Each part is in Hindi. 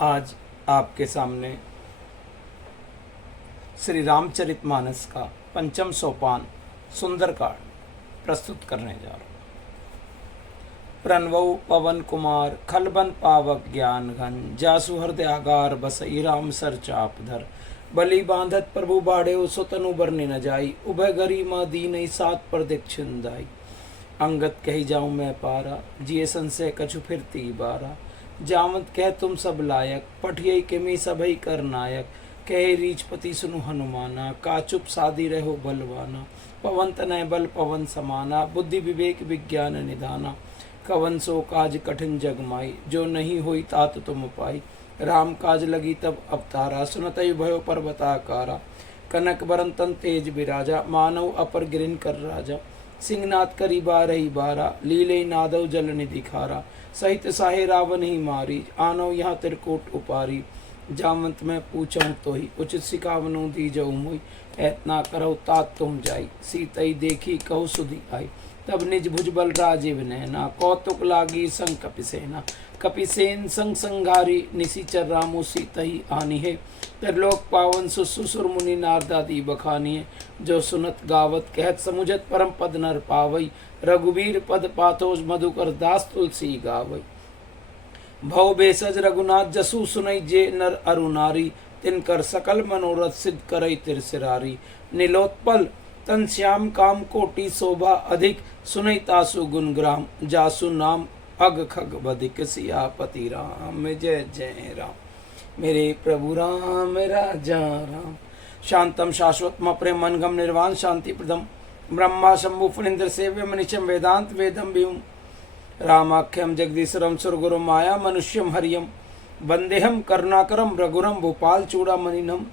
आज आपके सामने श्री रामचरितमानस का पंचम सोपान सुंदरकांड प्रस्तुत करने जा रहा हूँ। प्रणवौ पवन कुमार खलबन पावक ज्ञान घन जासु हृदय आगार बसई राम सर चाप धर बलि बांधत प्रभु बाढ़े सुतनु बरने न जाई उभय गरी माँ दीन सात पर दीक्षिण दाई अंगत कही जाऊं मैं पारा जिये संशय कछु फिरती बारा जामत कह तुम सब लायक पठिय किमी सबई कर नायक कहे रीचपति सुनु हनुमाना काचुप सादी रहो बलवाना पवन तनय बल पवन समाना बुद्धि विवेक विज्ञान निधाना कवन सो काज कठिन जगमाई जो नहीं हुई तात तुम पाई राम काज लगी तब अवतारा सुनतई भयो पर्वताकारा कनक बरंतन तेज विराजा मानव अपर गिरिन कर राजा सिंहनाथ करी बारही बारा लीले नादव जल निधि खारा सहित साहे रावण ही मारी आनव यहाँ त्रिकोट उपारी जामंत में पूछऊं तो ही उचित सिकावनु दी जाऊं मुई ऐतना करो तात तुम जाई सीतई देखी कहु सुधी आई तब निज भुजबल राजीव नैना कौतुक लागी संग कपिसेना कपिसेन संग संघारी निशिचर रामो सीतई आनी है त्रिलोक पावन सुसुर मुनि नारदादी बखानी है जो सुनत गावत कहत समुझत परम पद नर पावई रघुवीर पद पाथोज मधुकर दास तुलसी गावई भव बेसज रघुनाथ जसु सुनई जे नर अरुनारी तिनकर सकल मनोरथ सिद्ध करई तिरसिरारी नीलोत्पल तन श्याम काम कोटि शोभा अधिक सुनई तासु गुणग्राम जासु नाम अग खग बधिक सियापति राम जय जय राम। मेरे प्रभु राम राजा राम शांतम शाश्वतम प्रेम मनगम निर्वाण शांति प्रदम ब्रह्मा शंभु फणीन्द्र सेव्य मनीषम वेदांत वेदम भीम रामाख्यम जगदीशरम सुरगुरु माया मनुष्यम हरियम वंदेहम करुणाकरम रघुरम भूपाल चूड़ामणिनम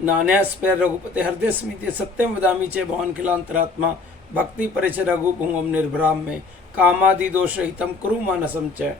नान्यास्पैर रघुपति हृदय स्मृति सत्यम वदामी चे भवन खिलांतरात्मा भक्ति परिच रघुपुंगम निर्भ्राम में कामादि दोष रहितम कुरु मानसम च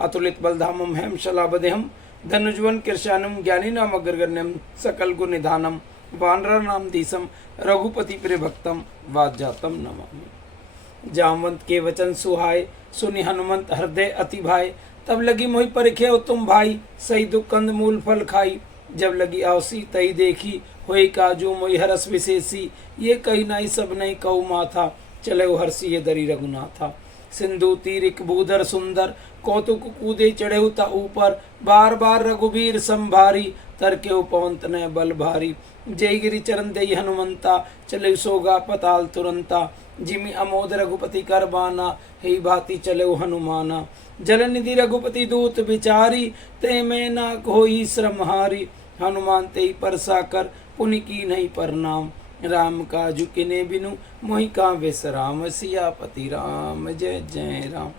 अतुलित बलधामम हेम शलाबदेहम धनुजवन कृशानम ज्ञानी नाम अग्रगण्यम सकल गुण निधानम वानर नाम दीसम रघुपति प्रिय भक्तम वाज्जातम नमामि। जामवंत के वचन सुहाय सुनि हनुमंत हृदय अति भाई तब लगी मोहि परिखे तुम भाई सही दुख कंद मूल फल खाई जब लगी आवसी तई देखी होई काजू मोहि हरस विशेषी ये कही नाई सब नहीं कहु माथा चले हर्षि ये दरी रघुनाथा सिंधु तीरिक भूधर सुंदर कौतुक कूदे चढ़े ता ऊपर बार बार रघुवीर संभारी तरके पवंत ने बल भारी जय गिरि चरण दई हनुमंता चले सोगा पताल तुरंता जिमि अमोद रघुपति कर बाना हे भांति चले हनुमाना जल निधि रघुपति दूत विचारी ते में ना कोई श्रम हारी हनुमान ते परसा कर पुनि की नहीं परनाम राम काजु किने बिनु मोहि का विश्राम सियापति राम जय जय राम।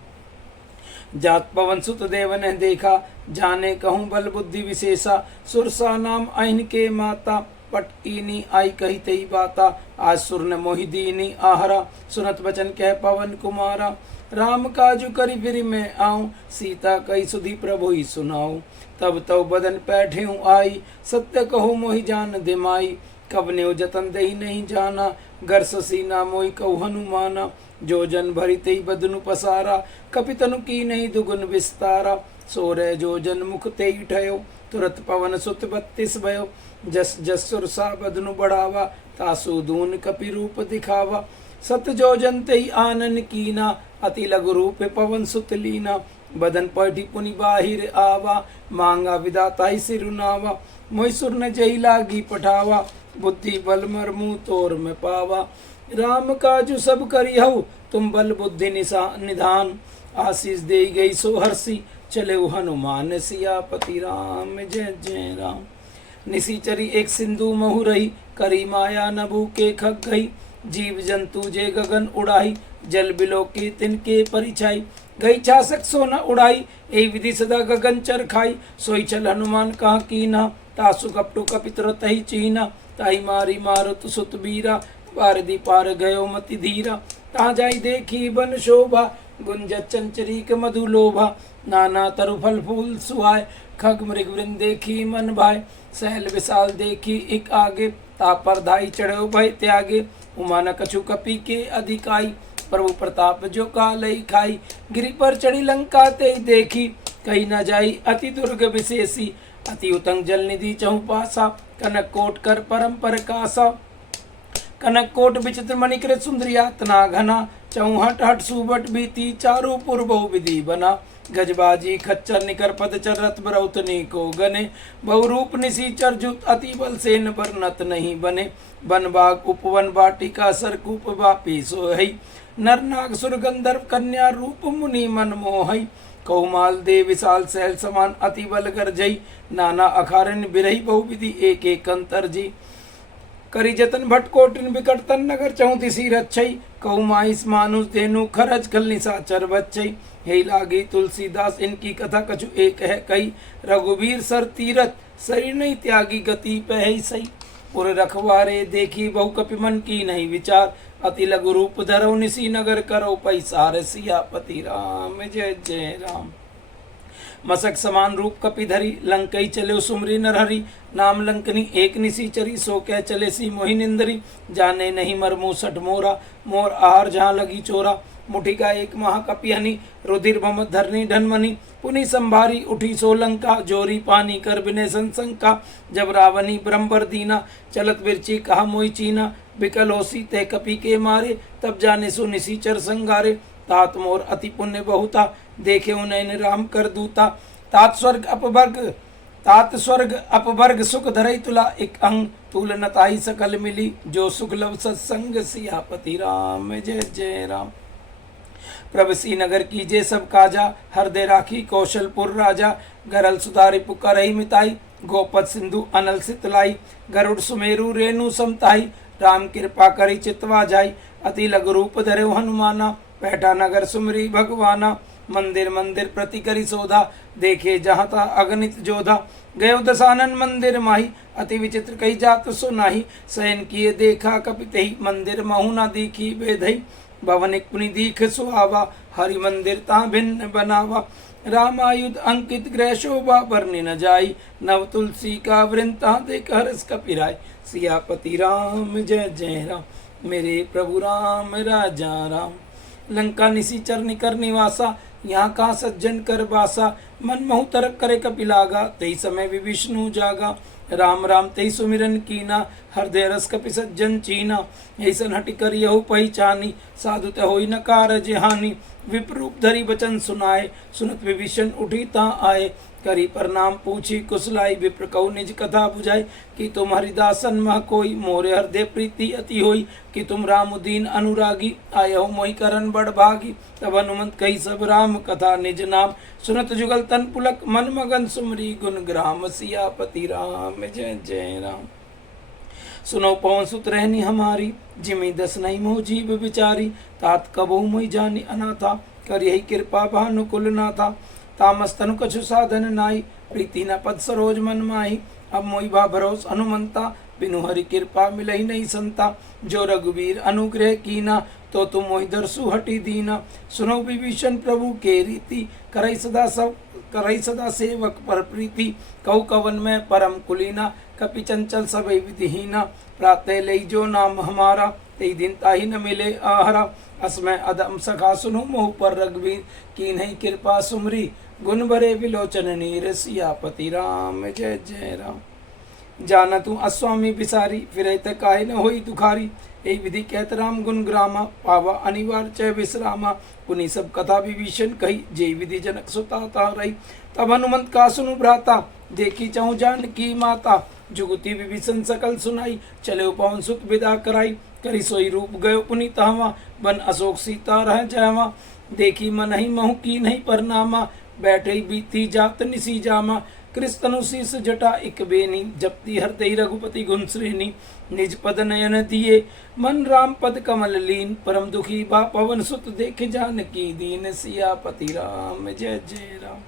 जात पवन सुत देव ने देखा जाने कहूँ बल बुद्धि विशेषा सुरसा नाम अहिन के माता पटकीनी आई कही तई बाता आज सुर ने मोहि दीनी आहरा सुनत वचन कह पवन कुमारा राम काजु करी फिर मैं आऊं सीता कई सुधी प्रभु ही सुनाऊं तब तब बदन पैठे हूँ आई सत्य कहूँ मोहि जान दिमाई कब ने जतन दही नहीं जाना घर ससीना मोहि कहू हनुमाना जो जन भरी तई बदनु पसारा कपितनु की नहीं दुगुन विस्तारा सोरे जो जन मुख तेई ठयो तुरत पवन सुत 32 भयो जस जस सुरसा बदनु बढ़ावा तासु दून कपि रूप दिखावा सत जो जन तेई आनन कीना अति लघु रूप पवन सुत लीना बदन पढ़ी पुनि बाहिर आवा मांगा विदाता ही सिरुनावा मोहिसुर न जही लागी पठावा बुद्धि बल मरमु तोर में पावा राम काजु सब करी हऊ तुम बल बुद्धि निधान आशीष दे गई सो हर्षि चले हनुमान सियापति राम जय जय राम। निशिचरी एक सिंधु महु रही करी माया नभु के खग गई जीव जंतु जे गगन उड़ाई जल बिलो के तिनके परिछाई गई छासक सोना उड़ाई ए विधि सदा गगन चर खाई सोई चल हनुमान कहा कीना तासु कपटु कपितर तही चीना ताई मारी मारुत सुत बीरा पारदी पार गयो मति धीरा ता जाई देखी बन शोभा गुंजत चंचरीक मधु लोभा नाना तरु फल फूल सुहाय खग मृग वृंद देखी मन भाई सहल विशाल देखी एक आगे ता पर धाई चढ़ो भय त्यागे उमान कछु कपि के अधिकाई प्रभु प्रताप जो कालई खाई गिरि पर चढ़ी लंका ते देखी कही न जाई अति दुर्ग विशेषी। अति उतंग जल निधि चहुपासा, कनक कोट कर परम परकासा। कनक कोट विचित्र मणिकृत सुंदरियातना घना, चौहट हट सुबट बीती चारु पूर्व विधि बना। गजबाजी खच्चर निकर पदचर रथ बरौतनी को गने, बहुरूप निशीचर जुत अति बल सेन वर्णत नहीं बने। वन बाग उपवन बाटिका सरकूप वापी सोहई, नर नाग सुर गंधर्व कन्या रूप मुनि मन मोहई। कौमाल दे विशाल सहल समान अति बल गर्जई, नाना अखारण्य बिरही बहुविधि एक एक अंतर जी। करी जतन भट कोटिन विकट तन नगर चौतीसी रक्षई, कौमाइस मानुष धेनु खरज खल निशाचर बच्चई। हे लागी तुलसीदास इनकी कथा कछु एक है कई, रघुवीर सर तीरथ शरीर नहीं त्यागी गति पहई सही। पुर रखवारे देखी बहु कपि मन की नहीं विचार, अति लघु रूप धरो निसी नगर करो पैसार। सियापति राम जय जय राम। मसक समान रूप कपि धरी, लंकई चले सुमरी नरहरि। नाम लंकनी एक निसीचरी, सो कह चले सी मोहि निंदरी। जाने नहीं मरमु सठ मोरा, मोर आहार जहाँ लगी चोरा। मुठी का एक महाकपिहनी, रुधिर भम धरनी ढनमनी। पुनि संभारी उठी सोलंका, जोरी पानी कर बिने संशंका। जब रावणी ब्रह्मवर दीना, चलत बिरची कहा मोई चीना। बिकल होसी ते कपि के मारे, तब जाने सो निसीचर संगारे। तात मोर अति पुण्य बहुता, देखे उन्हें राम कर दूता। तात स्वर्ग अपवर्ग सुख धरई तुला एक अंग। तूल नताई सकल मिली, जो सुख लव सत्संग। सियापति राम जय जय राम। प्रभसी नगर कीजे सब काजा, हृदय राखी कौशलपुर राजा। गरल सुधारी पुकारई मिताई, गोपत सिंधु अनल सितलाई। गरुड़ सुमेरु रेणु समताई, राम कृपा करी चितवा जाई। अति लघु रूप धरे हनुमाना, बैठा नगर सुमरी भगवाना। मंदिर मंदिर प्रति करी सोधा, देखे जहाँ ता अगणित जोधा। गयो दसानन मंदिर माही, अति विचित्र कही जात सुनाही। शयन किए देखा कपितहि, मंदिर महु न दीखी बेधई। भवनिक पुनि दीख सुहावा, हरि मंदिर ता भिन्न बनावा। रामायुध अंकित ग्रह शोभा, बरनी न जाई। नव तुलसी का वृंता देख हर्ष कपिराय। सियापति राम जय जय राम। मेरे प्रभु राम राजा राम। लंका निसीचर निकर निवासा, यहाँ का सज्जन कर बासा। मन महु तरक करे कपिलागा, तई समय विष्णु जागा। राम राम तई सुमिरन कीना, हृदय रस कपि सज्जन चीना। ऐसन हटि कर यहु पहचानी, साधु ते होई न कारज हानि। विप्रूप धरी वचन सुनाए, सुनत विभीषण उठी ता आए। करी प्रणाम पूछी कुशलाई, विप्र कहु निज कथा बुझाई। कि तुम हरिदासन मह कोई, मोरे हृदय प्रीति अति होई। कि तुम राम दीन अनुरागी, आयहु मोहि करन बड़ भागी। तब हनुमंत कही सब राम कथा निज नाम, सुनत जुगल तन पुलक मन मगन सुमरी गुण ग्राम। सियापति राम जय जय राम। सुनो पवन सुत रहनी हमारी, जिमि दस नहीं मोह जीव विचारी। तात कबहु मोहि जानी अनाथा, कर यही कृपा भानुकुल नाथा। तामस तनु कछु साधन नाई, प्रीति न पद सरोज मन माही। अब मोहि भा भरोस हनुमंता, बिनु हरि कृपा मिलहि नहीं संता। जो रघुवीर अनुग्रह कीना, तो तुम मोहि दरसु हटि दीना। सुनो विभीषण प्रभु के रीति, करई सदा सेवक पर प्रीति। कहु कवन में परम कुलीना, कपि चंचल सबई विधिहीना। प्रातः लई जो नाम हमारा, तई दिन ताहि न मिले आहरा। असमय अदम सखा सुनु मोह पर रघुवीर, की नहीं कृपा सुमरी। गुण भरे विलोचन नीर। सियापति राम जय जय राम। जाना तू अस्वामी बिसारी, फिर काहे न होई दुखारी। यही विधि कहत राम गुण ग्रामा, पावा अनिवार्य च विश्रामा। पुनि सब कथा विभीषण कही, जय विधि जनक सुता रही। तब हनुमंत का सुनु भ्राता, देखी चहु जान की माता। जुगुति विभीषण सकल सुनाई, चले पवन सुत विदा कराई। करी सोई रूप गयो पुनि तहवा, बन अशोक सीता रह जहवा। देखी मन ही महु की नहीं परनामा, बैठे बीती जात निसी जामा। कृष्ण शीस जटा इक बेनी, जपती हृदय रघुपति गुण श्रेणी। निज पद नयन दिए, मन राम पद कमल लीन। परम दुखी बा पवन सुत, देख जानकी दीन। सियापति राम जय जय राम।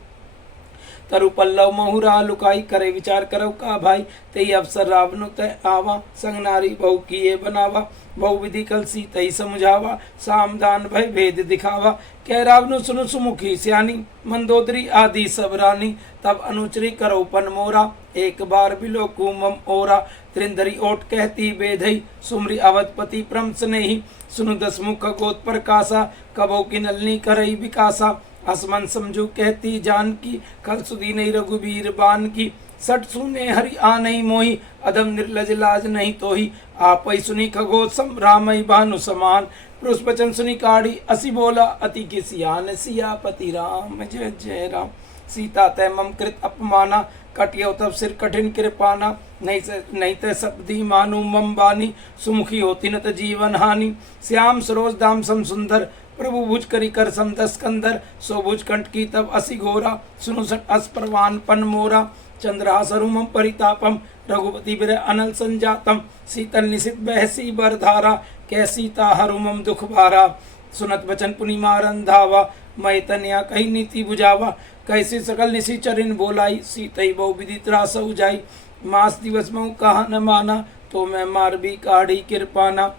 तरु पल्लव महुरा लुकाई, करे विचार करव का भाई। तई अवसर रावण तय आवा, संग नारी बहु किए बनावा। बहु विधि कलसी तई समझावा, सामदान भय भेद दिखावा। कह रावण सुनु सुमुखी स्यानी, मंदोदरी आदि सब रानी। तब अनुचरी करो पन मोरा, एक बार बिलो कुमम ओरा। त्रिंदरी ओट कहती बेधई, सुमरी अवधपति परम स्नेही। सुनु दस मुख गोत प्रकाशा, कबो की नलनी करई विकासा। असमन समझू कहती जान की, खल सुधी नहीं रघुबीर बान की। सट सुने हरि आ नहीं मोही, अदम निर्लज लाज नहीं तोही। आप ही सुनी खगोत्सम, राम ही भानु समान। पुरुष वचन सुनी काढ़ी, असी बोला अति की सियान। सियापति राम जय जय राम। सीता तय मम कृत अपमाना, कटियो तब सिर कठिन कृपाना। नहीं ते सपदी मानु मम बानी, सुमुखी होती न त जीवन हानि। श्याम सरोज दाम सम सुंदर, प्रभु भुज करी कर सम दस कंदर। सो भुज कंठ की तब असी घोरा, सुनु सट अस परवान पन मोरा। चंद्रहासरुमम परितापम, रघुपति बिरह अनल संजातम। शीतल निशित बहसी बरधारा, कै सीता हरुमम दुख भारा। सुनत बचन पुनि मारन धावा, मैं तनया कही नीति बुझावा। कैसी सकल निशी चरिन बोलाई, सीतई बहु विधि त्रास उजाई। मास दिवस मऊ कहा न माना, तो मैं मार भी काढ़ी कृपाना।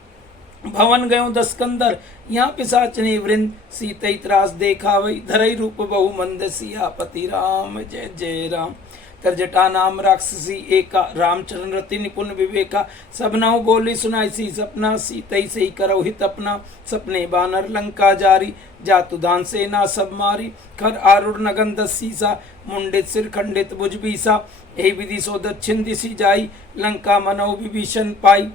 भवन गयो दस कंदर, यहाँ पिशाचनी वृंद। सीतई त्रास देखा वही, धरई रूप बहु मंद। सियापति राम जय जय राम। तरजटा नाम राक्षसी एका, रामचरण रति निपुण विवेका। सबनऊ बोली सुनाई सी सपना, सीतई से ही करो हित अपना। सपने बानर लंका जारी, जातु दान सेना सब मारी। खर आरूढ़ नगन दस सीसा, मुंडित सिर खंडित भुज बीसा। यही विधि सो दक्षिण दिशि जाई, लंका मनौ विभीषण पाई।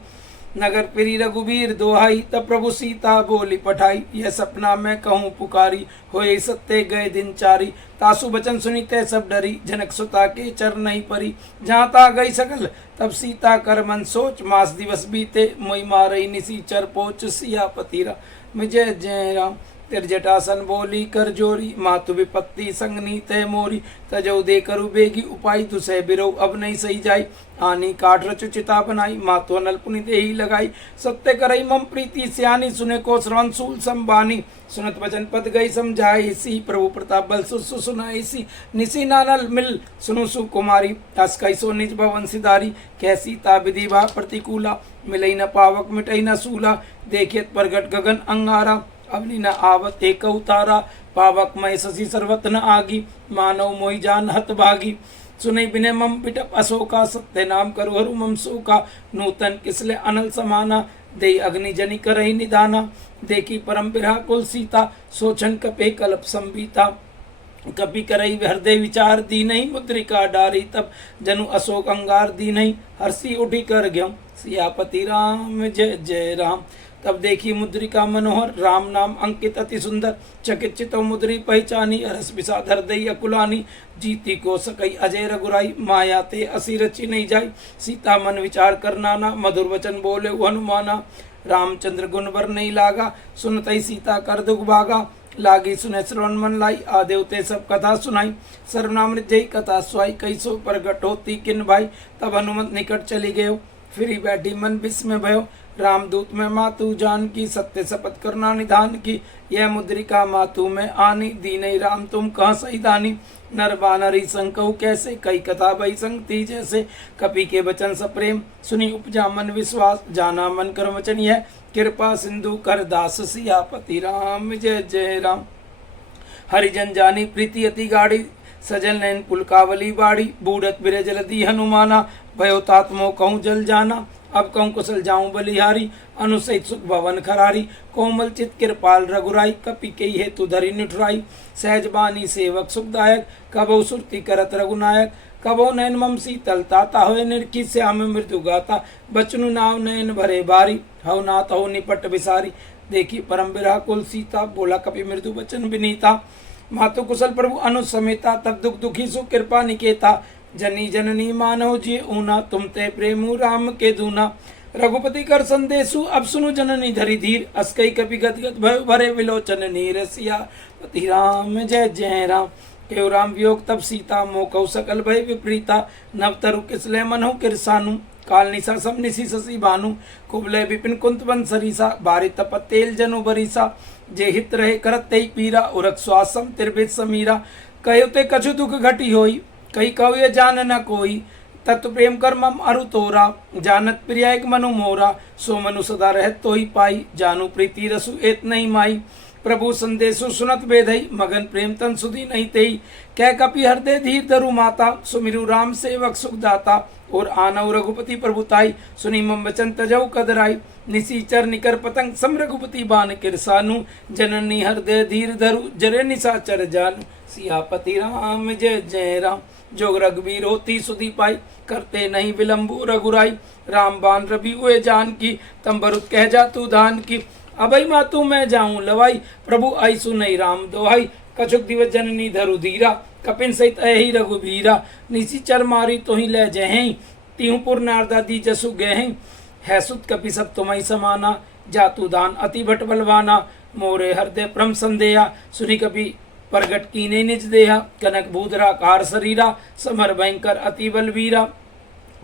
नगर फिरी रघुबीर दोहाई, तब प्रभु सीता बोली पठाई। यह सपना मैं कहूँ पुकारी, होए सत्य गए दिन चारी। तासु बचन सुनीते सब डरी, जनक सुता के चर नहीं परी। जहाँ ता गई सकल तब सीता कर मन सोच, मास दिवस बीते मोई मारई निसी चर पोच। सियापति राम जय जय राम। तिरजटासन बोली कर जोरी, मातु विपत्ति संगनी तय मोरी। तजौ दे करु बेगी उपाय, तुसे बिरो अब नहीं सही जाई। आनी काठ रचु चिता बनाई, मातु अनल पुनि देही लगाई। सत्य करई मम प्रीति सियानी, सुने को श्रवण सूल संबानी। सुनत वचन पद गई समझाई सी, प्रभु प्रताप बल सुसु सुनाई सी। निसी नानल मिल सुनु सुकुमारी, अस कैसो निज भवन सिधारी। कैसी ता विधि बा प्रतिकूला, मिलई न पावक मिटई न सूला। देखियत प्रगट गगन अंगारा, अवनि न आवत एक उतारा। पावक मय शशि सर्वत न आगी, मानव मोहि जान हत भागी। सुनई बिने मम पिटप अशोका, सत्य नाम करु हरु मम शोका। नूतन किसले अनल समाना, दे अग्नि जनि करहि निदाना। देखी परम बिरहा कुल सीता, सोचन कपे कल्प संबीता। कपि करई हृदय विचार दीनहि, मुद्रिका डारी तब जनु अशोक अंगार दीनहि। हर्षि उठी कर ग्यों, सियापति राम जय जय राम। तब देखी मुद्रिका मनोहर, राम नाम अंकित अति सुंदर। चकित चितो मुद्री पहचानी, रस विषाद हृदय अकुलानी। जीती को सकई अजय रघुराई, माया ते असी रची नहीं जाई। सीता मन विचार कर नाना, मधुर वचन बोले हनुमाना। रामचंद्र गुण बर नहीं लागा, सुनतई सीता कर दुख भागा। लागी सुने श्रवण मन लाई, आदेवते सब कथा सुनाई। सर्वनामृत जय कथा सुहाई, कैसो प्रगट होती किन भाई। तब हनुमत निकट चली गयो, फिरी बैठी मन विस्मय भयो। रामदूत में मातु जान की, सत्य शपथ करना निधान की। यह मुद्रिका मातु में आनी, दीनई राम तुम कहाँ सही दानी। नर बानरी संकहु कैसे, कई कथा भई संगति जैसे। कपि के वचन सप्रेम, सुनी उपजा मन विश्वास। जाना मन कर वचन यह, कृपा सिंधु कर दास। सियापति राम जय जय राम। हरिजन जानी प्रीति अति गाढ़ी, सजल नैन पुलकावली बाड़ी। बूढ़त बिरे जलदी हनुमाना, भयो तात मोह कहूँ जल जाना। अब कहूँ कुशल जाऊँ बलिहारी, अनुसहित सुख भवन खरारी। कोमल चित कृपाल रघुराई, कपि के हेतु धरी निठुराई। सहज बानी सेवक सुखदायक, कबो सुरति करत रघुनायक। कबो नैन मम शीतल ताता, होए निर्खी श्याम मृदु गाता। बचनु नाव नैन भरे बारी, हव नाथ हो निपट विसारी। देखी परम बिरहा कुल सीता, बोला कपि मृदु वचन विनीता। मातु कुशल प्रभु अनुज समेता, तब दुख दुखी सुख कृपा निकेता। जनी जननी मानव जी ऊना, तुम ते प्रेमु राम के दूना। रघुपति कर संदेशु, अब सुनु जननी धरी धीर। अस्कई कपि गद गद भयो, भरे विलोचन नीर। सियापति राम जय जय राम। केव राम वियोग तब सीता, मोह सकल भय विपरीता। नव तरु किसले मनहु किरसानु, काल निशा सब निशि शशि भानु। कुबले विपिन कुंत वन सरीसा, बारी तपत तेल जनु बरीसा। जे हित रहे करत तेई पीरा, उरक श्वासम तिरबित समीरा। कहो ते कछु दुख घटी होई, कही कहो ये जान न कोई। तत्व प्रेम कर मम अरु तोरा, जानत प्रिया एक मनु मोरा। सो मनु सदा रहत तो ही पाई, जानू प्रीति रसु एत नहीं माई। प्रभु संदेशु सुनत बेधई मगन प्रेम तन सुधी नहीं तेई कह कपि हृदय धीर धरु माता सुमिरु राम सेवक सुखदाता और आनव रघुपति प्रभुताई सुनी मम वचन तजऊ कदराई निसीचर निकर पतंग सम रघुपति बान किरसानु जननी हृदय धीर धरु जरे निशाचर जानु सियापति राम जय जय राम जोग रघुवीर होती सुधी पाई करते नहीं विलंबु रघुराई राम बान रवि हुए जान की तम बरुत कह जा तू दान की अभय मातू मैं जाऊं लवाई प्रभु आई सुनई राम दोहाई कछुक दिवस जननी धरु धीरा कपिन सहित अहि रघुबीरा निशिचर मारी तो ही ले जहें तिहुपुर नारदा दी जसु गहें है सुत कपि सब तुम्हें समाना जातु दान अति भट बलवाना मोरे हृदय प्रम संदेहा सुनी कपि प्रगट कीने निज देहा कनक भूधरा कार शरीरा समर भयंकर अति बलवीरा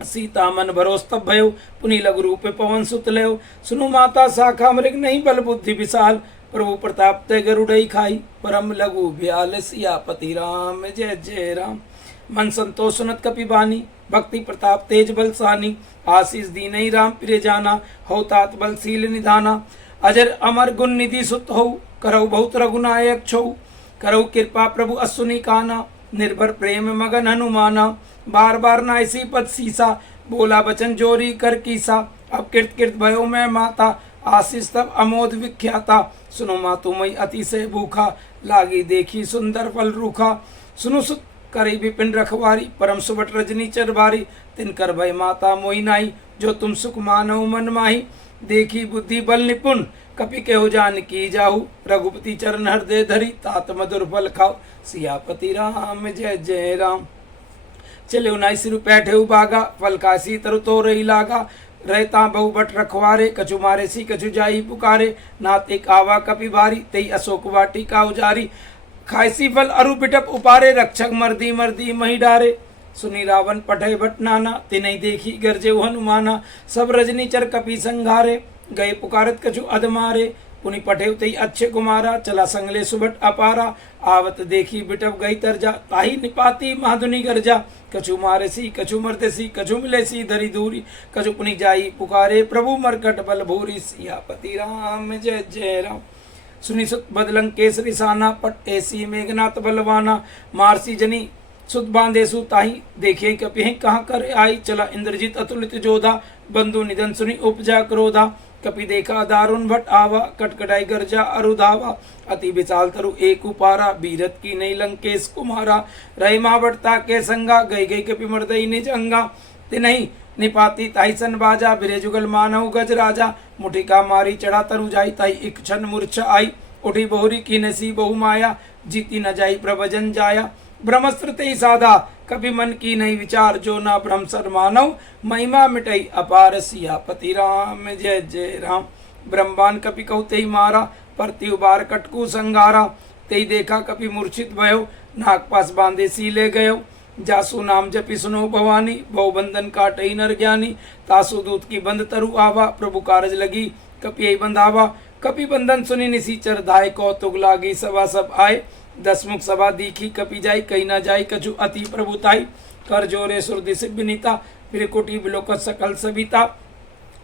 सीता मन भरोस तब भयो पुनि लघु रूप पवन सुत लयो सुनु माता शाखा मृग नहीं बल बुद्धि विशाल प्रभु प्रताप ते गरुड़ई खाई परम लघु ब्याल सियापति राम जय जय राम मन संतोष सुनत कपि बानी भक्ति प्रताप तेज बल सानी आशीष दीनई राम प्रिय जाना हो तात बलशील निधाना अजर अमर गुण निधि सुत हो करौ बहुत रघुनायक छौ करौ कृपा प्रभु असुनी काना निर्भर प्रेम मगन हनुमाना बार बार नाइसी पद सीसा बोला बचन जोरी कर कीसा अब कृत कृत भयो मैं माता आशीष तब अमोद विख्याता सुनो मातु मई अति से भूखा लागी देखी सुंदर फल रूखा सुनु सुत करी विपिन रखवारी परम सुबट रजनी चरबारी तिनकर भय माता मोई नाई जो तुम सुख मानव मन माही देखी बुद्धि बल निपुण कपि केहु जान की जाहु रघुपति चरण हृदय धरी तात मधुर फल खाओ सियापति राम जय जय राम चले उनाई सिरु पैठे बागा फल कासी तरु तो रही लागा रहता बहु बट रखवारे कछु मारे सी कछु जाई पुकारे नात एक आवा कपि बारी तेई अशोक वाटी का उजारी खायसी फल अरु बिटप उपारे रक्षक मर्दी मर्दी मही डारे सुनी रावण पठे भट नाना तिनई देखी गरजे हनुमाना सब रजनी चर कपि संघारे गए पुकारत कछु अधमारे पुनि पठे तई अच्छे कुमारा चला संगले सुबट अपारा आवत देखी बिटप गई तरजा ताही निपाती महाधुनी गरजा कछु मारे सी कछु मरते सी कछु मिले सी धरी दूरी कछु पुनि जाई पुकारे प्रभु मरकट बल भूरी सियापति राम जय जय राम सुनी सुत बदलंग केसरी साना पट ऐसी मेघनाथ बलवाना मारसी जनी सुत बांधे सु ताही देखे कपि कहाँ कर आई चला इंद्रजीत अतुलित जोधा बंधु निधन सुनी उपजा क्रोधा कपि देखा दारुण भट आवा कटकटाई गर्जा अरुधावा अति विशाल तरु एक उपारा बीरत की नई लंकेश कुमारा रही माँ बटता के संगा गई गई कपि मर्दई निज अंगा तिनहि निपाती ताई सन बाजा बिरे जुगल मानव गज राजा मुठिका मारी चढ़ा तरु जाई ताई एक क्षण मूर्छा आई उठी बहुरी की नसी बहु माया जीती न जाई प्रभजन जाया ब्रह्मस्त्र ते साधा कभी मन की नहीं विचार जो ना ब्रह्म सर मानव महिमा मिटई अपार सियापति राम जय जय राम ब्रह्मांड कपि कहते ही मारा परति उबार कटकू संगारा ते देखा कपि मूर्छित भयो नाग पास बांधे सी ले गयो जासु नाम जपि सुनो भवानी बहु बंधन काटई नर ज्ञानी तासु दूत की बंद तरु आवा प्रभु कारज लगी कपि बंधावा कपि बंधन सुनी निसीचर धाय कौतुक लागी सभा सब आए दसमुख सभा दीखी कपि जाई कहीं न जाई कछु अति प्रभुताई कर जोरे सुर दिश विनीता फिर कोटि बिलोक सकल सविता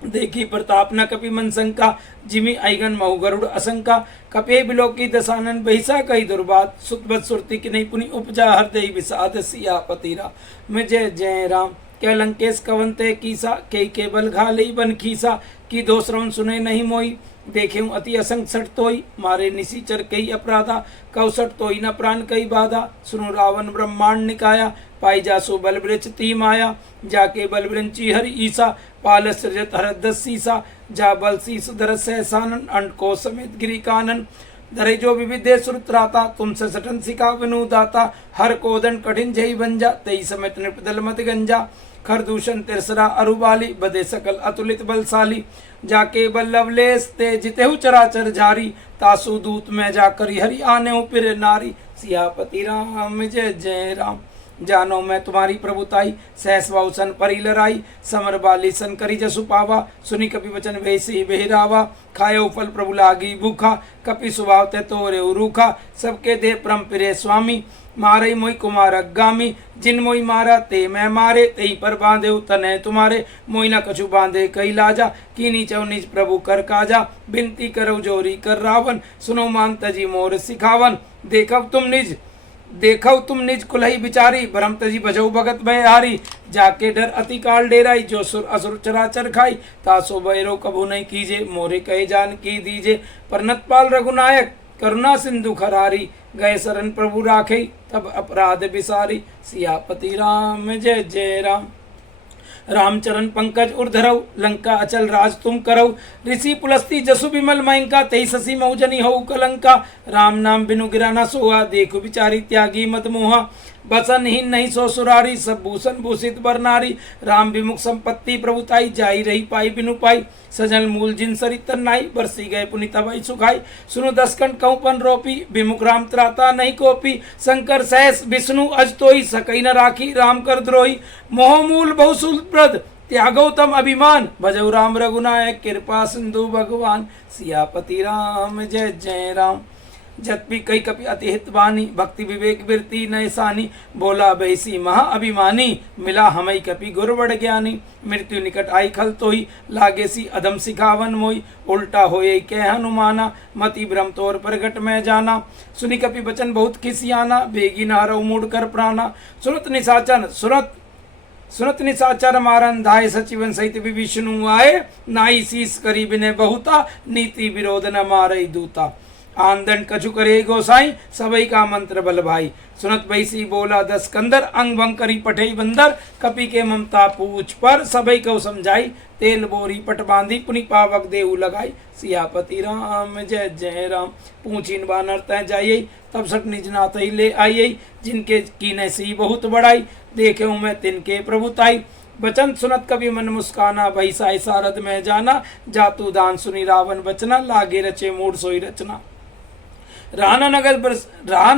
देखी प्रताप न कपि मन शंका जिमि आइगन महु गरुड़ असंका कपे बिलोकी दसानन बहिसा कई दुर्बात सुतबत सुरति की नहीं पुनि उपजा हृदय विषाद सियापति राम जय जय राम क्या लंकेश कवंते कीसा के बल घाले बन खीसा की दो श्रवण सुने नहीं मोई देखे अति असंग सट तोई मारे निसीचर कई अपराधा कौसट तोई न प्राण कई बाधा सुनो रावण ब्रह्मांड निकाया पाई जासो बल वृक्ष ती माया जाके बल वृंची हरि ईसा पाल सृजत हरदस सीसा जा बल शीस धर सहसानन अंड को समेत गिरी कानन धरे जो विविधे सुरत्राता तुमसे सटन सिका विनुदाता हर कोदन कठिन जय बंजा तई समेत नृपदल मत गंजा खरदूषण तिरसरा अरुबाली बदे सकल अतुलित बलशाली जाके बल्लवलेस ते जितेहु चराचर जारी तासु दूत में जाकर हरि आने फिर नारी सियापति राम जय जय राम जानो मैं तुम्हारी प्रभुताई, सहस बहुसन परी लराई, समर बाली सन करी जसु पावा, सुनी कपि वचन वैसी बेहरावा, खायो फल प्रभु लागी भूखा, कपि स्वभाव ते तोरे रूखा, सबके दे परम प्रिय स्वामी, मारे मोई कुमार अगामी, जिन मोई मारा ते मैं मारे, तेई पर बांधे तने तुम्हारे, मोई न कछु बांधे कई लाजा, कीनी चौ निज प्रभु कर काजा, बिनती करो जोरी कर रावण, सुनो मान तजी मोर सिखावन, देखव तुम निज कुलही बिचारी, भरम तजी बजौ भगत भयहारी, जाके डर अति काल डेराई, जो सुर असुर चराचर खाई, तासो बैरो कभू नहीं कीजे, मोरे कहे जान की दीजे, पर नतपाल रघुनायक करुणा सिंधु खरारी, गए शरण प्रभु राखे तब अपराध बिसारी, सियापति राम जय जय राम। रामचरण पंकज उर्धरव, लंका अचल राज तुम करव, ऋषि पुलस्ती जसु विमल मयंका, तेई ससी मौजनी हो कलंका, राम नाम बिनु गिरा न सोहा, देखु बिचारी त्यागी मत मोहा, बसन ही नहीं सो सुरारी, सब भूषण भूषित बरनारी, राम विमुख संपत्ति प्रभुताई, जाई रही पाई बिनु पाई, सजल मूल जिन सरित नाई, बरसी गए पुनिता भई सुखाई, सुनो दसकंठ कहूपन रोपी, विमुख राम त्राता नहीं कोपी, शंकर सहस विष्णु अज तोई, सकई न राखी राम कर द्रोही, मोह मूल बहुसूल प्रद, त्यागो तम अभिमान, भजौ राम रघुनायक कृपा सिंधु भगवान, सियापति राम जय जय राम। जत भी कई कपि अति हितवानी, भक्ति विवेक बिरती नय सानी, बोला बैसी महा अभिमानी, मिला हमई कपि गुर बड़ ज्ञानी, मृत्यु निकट आई खल तोही, लागे सी अधम सिखावन मोई, उल्टा होए कह हनुमाना, मति भ्रम तोर प्रगट में जाना, सुनी कपि बचन बहुत खिसियाना, बेगी नारौ मूड कर प्राणा, सुनत निशाचर मारन, धाय सचिवन सहित विष्णु आए, नाई शीस करी बिने बहुता, नीति विरोध न मारई दूता, आंदन कछु करे गोसाई, सबई का मंत्र बल भाई, सुनत बैसी बोला दस कंदर, अंग भंग करी पठई बंदर, कपि के ममता पूछ पर, सबई को समझाई, तेल बोरी पट बांधी, पुनि पावक देहु लगाई, सियापति राम जय जय राम। पूछिन बानर तय जाइए, तब सट निज नाथ ही ले आइए, जिनके कीने सी बहुत बड़ाई, देखे मैं तिनके प्रभुताई, बचन सुनत कभी मन मुस्काना, भई साई सारद में जाना, जातु दान सुनी रावण बचना, लागे रचे मूड सोई रचना, राना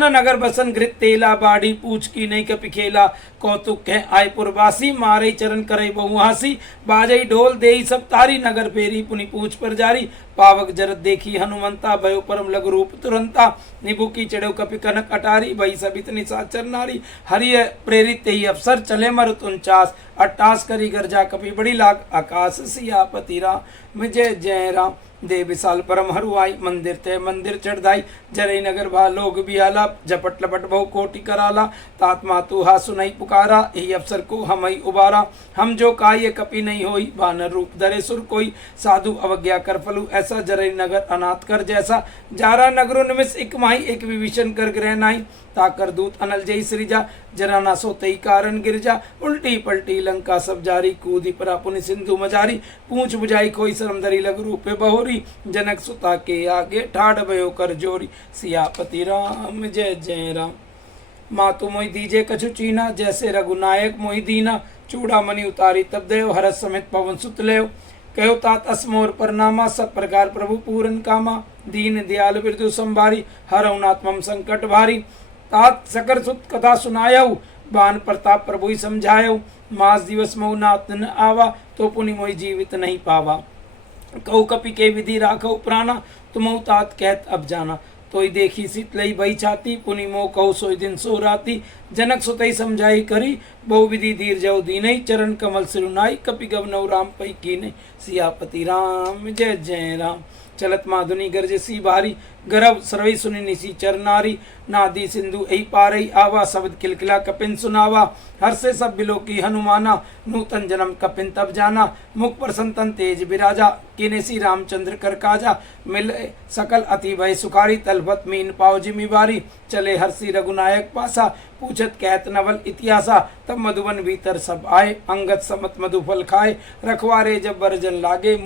नगर बसन घृत तेला, बाड़ी पूछ की नहीं कपि खेला, कौतुक है आय पुरवासी, मारे चरण करे बहुहासी, बाजई ढोल देई सब तारी, नगर फेरी पुनि पूछ पर जारी, पावक जरत देखी हनुमंता, भयो परम लघु रूप तुरंता, निबु की चढ़ो कपि कनक अटारी, भई सबित निशाचर नारी, हरिय प्रेरित तेहि अफसर, चले मरुत 49, 88 करी गर्जा कपि बड़ी लाग, आकाश सियापति राम जय जय राम। दे विशाल परम हरुआई, मंदिर ते मंदिर चढ़ाई, जरई नगर भा लोग बिहाला, झपट लपट बहु कोटि कराला, तात मातु हा सुनई पुकारा, यही अवसर को हमई उबारा, हम जो काय कपि नहीं होई, बानर रूप धरे सुर कोई, साधु अवज्ञा कर फलु ऐसा, जरई नगर अनाथ कर जैसा, जारा नगरो निमिष एक माही, एक विभीषण कर ग्रह नाई, ताकर दूत अनल जय सृजा, जरा ना सोतई कारण गिरजा, उल्टी पलटी लंका सब जारी, कूदी परा पुनि सिंधु मजारी, पूछ बुझाई कोई शर्म धरी लघु रूपे बहोरी, जनक सुता के आगे ठाड़ भयो कर जोरी, सियापति राम जय जय राम। मातु मोहि दीजे कछु चीना, जैसे रघुनायक मोहि दीना, चूड़ामणि उतारी तब देव, हरस समेत पवन सुत लेव, कहो तात असमोर परनामा, सब प्रकार प्रभु पूरन कामा, दीन दयाल बिरदु संभारी, हरऊ नाथ मम संकट भारी, तात सकर सुत कथा सुनायऊ, बान प्रताप प्रभु ही समझायऊ, मास दिवस मऊ नाथ न आवा, तो पुनि मोहि जीवित नहीं पावा, कहु कपि के विधि राखऊ प्राणा, तुमऊ तात कहत अब जाना, तोई देखी शीतलई भई छाती, पुनि मोह कहु सोई दिन सो राती, जनक सुतई समझाई करी, बहु विधि धीर जऊ दीनई, चरण कमल सिरुनाई, कपि गवनऊ राम पई कीनई, सियापति राम जय जय राम। चलत माधुनी गर्ज सी भारी, गर्भ सरवई सुनि निसी चरनारी, नादी सिंधु एहि पारई आवा, शब्द किलकिला कपिन सुनावा, हर से सब बिलो की हनुमाना, नूतन जन्म कपिन तब जाना, मुख पर संतन तेज विराजा, किनेसी रामचंद्र कर काजा, मिले सकल अति भय सुखारी, तलभत मीन पाव जिम्मेवारी, चले हर्षि रघुनायक पासा, पूछत कहत नवल इतिहासा, तब मधुबन भीतर सब आए, अंगत समत मधुफल खाए, रखवारे जब बरजन लागे,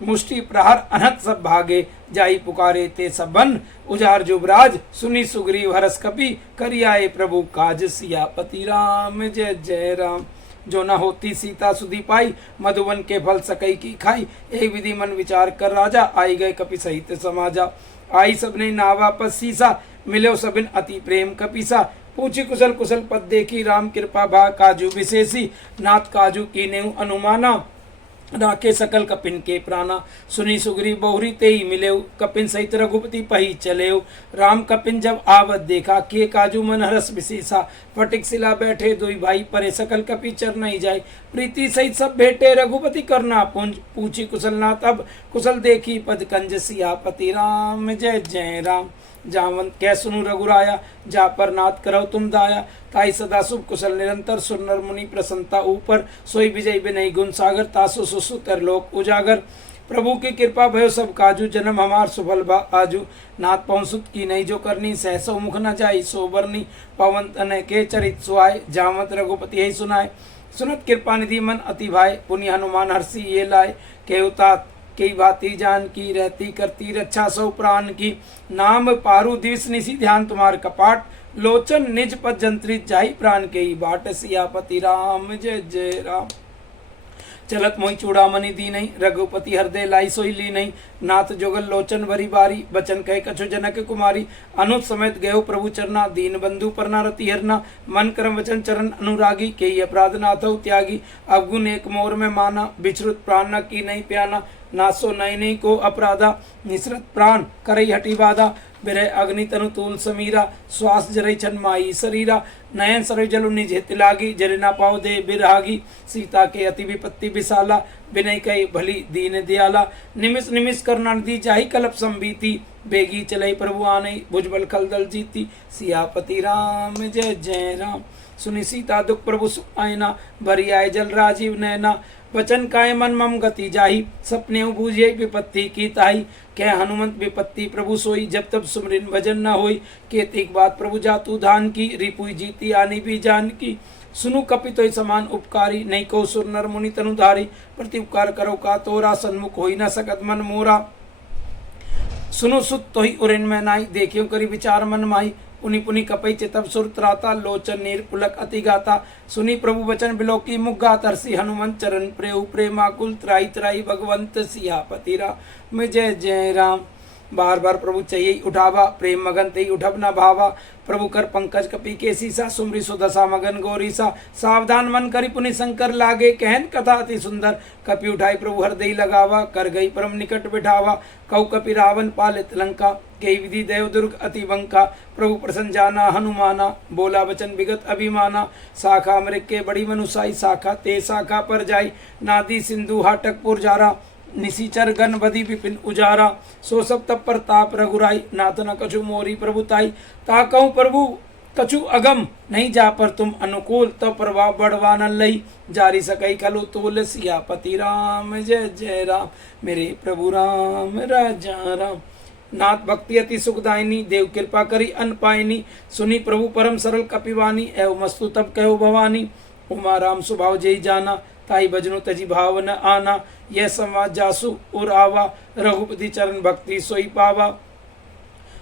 मुष्टि प्रहार अनहत सब भागे, जाई पुकारे ते सबन, उजार जुबराज, सुनी सुग्रीव हरस कपि, करियाए प्रभु काज, सियापति राम जय जय राम। जो न होती सीता सुधी पाई, मधुबन के फल सकई की खाई, एक विधि मन विचार कर राजा, आई गए कपि सहित समाजा, आई सबने नावा पस सीसा, मिलो सबिन अति प्रेम कपिसा, पूछी कुशल कुशल पद देखी, राम कृपा भा काजू विशेषी, नाथ काजू की नेऊ अनुमाना, राखे सकल कपिन के प्राणा। सुनी सुग्री बहुरी तेई मिलेऊ, कपिन सहित रघुपति पही चलेऊ। राम कपिन जब आवत देखा, किए काजू मन हरस विशेषा, फटिक शिला बैठे दुई भाई, परे सकल कपि चर नहीं जाय। प्रीति सहित सब भेटे, रघुपति करना पुंज, पूछी कुशल नाथ अब कुशल देखी, पद कंज सियापति राम जय जय राम। जावंत कह सुनु रघुराया, जा पर नाथ करो तुम दाया। ताई सदा शुभ कुशल निरंतर, सुनर मुनि प्रसन्नता ऊपर। सोई विजय बिनय गुण सागर, तासु सुसुतर लोक उजागर। प्रभु की कृपा भयो सब काजू, जन्म हमार सुफल बा आजू। नाथ पहुँसुत की नहीं जो करनी, सहसो मुख न जाई सो बरनी। पवन तनय के चरित सुआय, जावंत रघुपति यही सुनाय। सुनत कृपा निधि मन अति भाई, पुनि हनुमान हर्षि ये लाए। केहु तात कई भांति जान की, रहती करती रक्षा सौ प्राण की। नाम पारु दिवस निशि ध्यान तुम्हार कपाट, लोचन निज पद जंत्रित जाहि प्राण के ही बाट। सियापति राम जय जय राम। चलत मोहि चूड़ामणि दी नहीं, रघुपति हृदय लाई सोई ली नहीं। नाथ जोगल लोचन भरी बारी, बचन कह कछु जनक कुमारी। अनुप समेत गयो प्रभु चरना, दीन बंधु परना रति हरना। मन कर्म वचन चरण अनुरागी, के अपराध नाथौ त्यागी। अवगुण एक मोर में माना, बिछरुत प्राण न की नहीं प्याना। नासो नयनी को अपराधा, निसरत प्राण करई हटी बाधा। बिरह अग्नि तनु तूल समीरा, श्वास जरई छन माई शरीरा। नयन सरय जलु निज हित लागी, जरि ना पाओ दे बिरहागी। सीता के अति विपत्ति विशाला, बिनय कई भली दीन दयाला। निमिष निमिष करना दी जाहि कल्प संबीती, बेगी चलई प्रभु आनई भुजबल खलदल जीती। सियापति राम जय जय राम। सुनि सीता दुख प्रभु सुआयना, भरी आय जल राजीव नैना। वचन काय मन मम गति जाहि, सपने बूझे विपत्ति की ताही। कह हनुमंत विपत्ति प्रभु सोई, जब तब सुमरिन भजन न होई। केतिक बात प्रभु जातु धान की, रिपुई जीती आनी भी जान की। सुनु कपितोय समान उपकारी, नहीं को सुर नर मुनि तनुधारी। प्रति उपकार करो का तोरा, सन्मुख होई न सकत मन मोरा। सुनु सुत तोहि उरेन में नाई, देखियो करी विचार मन माही। पुनि पुनि कपई चितव सुर त्राता, लोचन नीर पुलक अति गाता। सुनी प्रभु वचन बिलोकी मुख गात, हर्षि हनुमंत चरण प्रेउ प्रेमाकुल। त्राई त्राई भगवंत सियापति राम जय जय राम। बार बार प्रभु चाहिए उठावा, प्रेम मगन तेई उठब न भावा। प्रभु कर पंकज कपि के सीसा, सुमरि सुदशा मगन गौरीसा। सावधान मन करि पुनि शंकर लागे, कहन कथा अति सुंदर। कपि उठाई प्रभु हृदय लगावा, कर गई परम निकट बिठावा। कौ कपि रावण पालित लंका, कई विधि देव दुर्ग अति बंका। प्रभु प्रसन्न जाना हनुमाना, बोला वचन विगत अभिमाना। शाखा मृग के बड़ी मनुसाई, शाखा ते शाखा पर जाई। नादी सिंधु हाटकपुर जारा, निशिचर गण बदी विपिन उजारा। सो सब तब प्रताप रघुराई, नाथ न कछु मोरी प्रभुताई। ता कहूँ प्रभु कछु अगम, नहीं जा पर तुम अनुकूल। तब प्रभाव बढ़वान लई, जारी सकई खलु तोल। सियापति राम जय जय राम। मेरे प्रभु राम राजा राम। नाथ भक्ति अति सुखदायिनी, देव कृपा करी अन पायनी। सुनी प्रभु परम सरल कपिवानी, एवं मस्तु तब कहो भवानी। उमा राम स्वभाव जय जाना, ताई भजनो तजी भाव न आना। यह संवाद जासु उर आवा, रघुपति चरण भक्ति सोई पावा।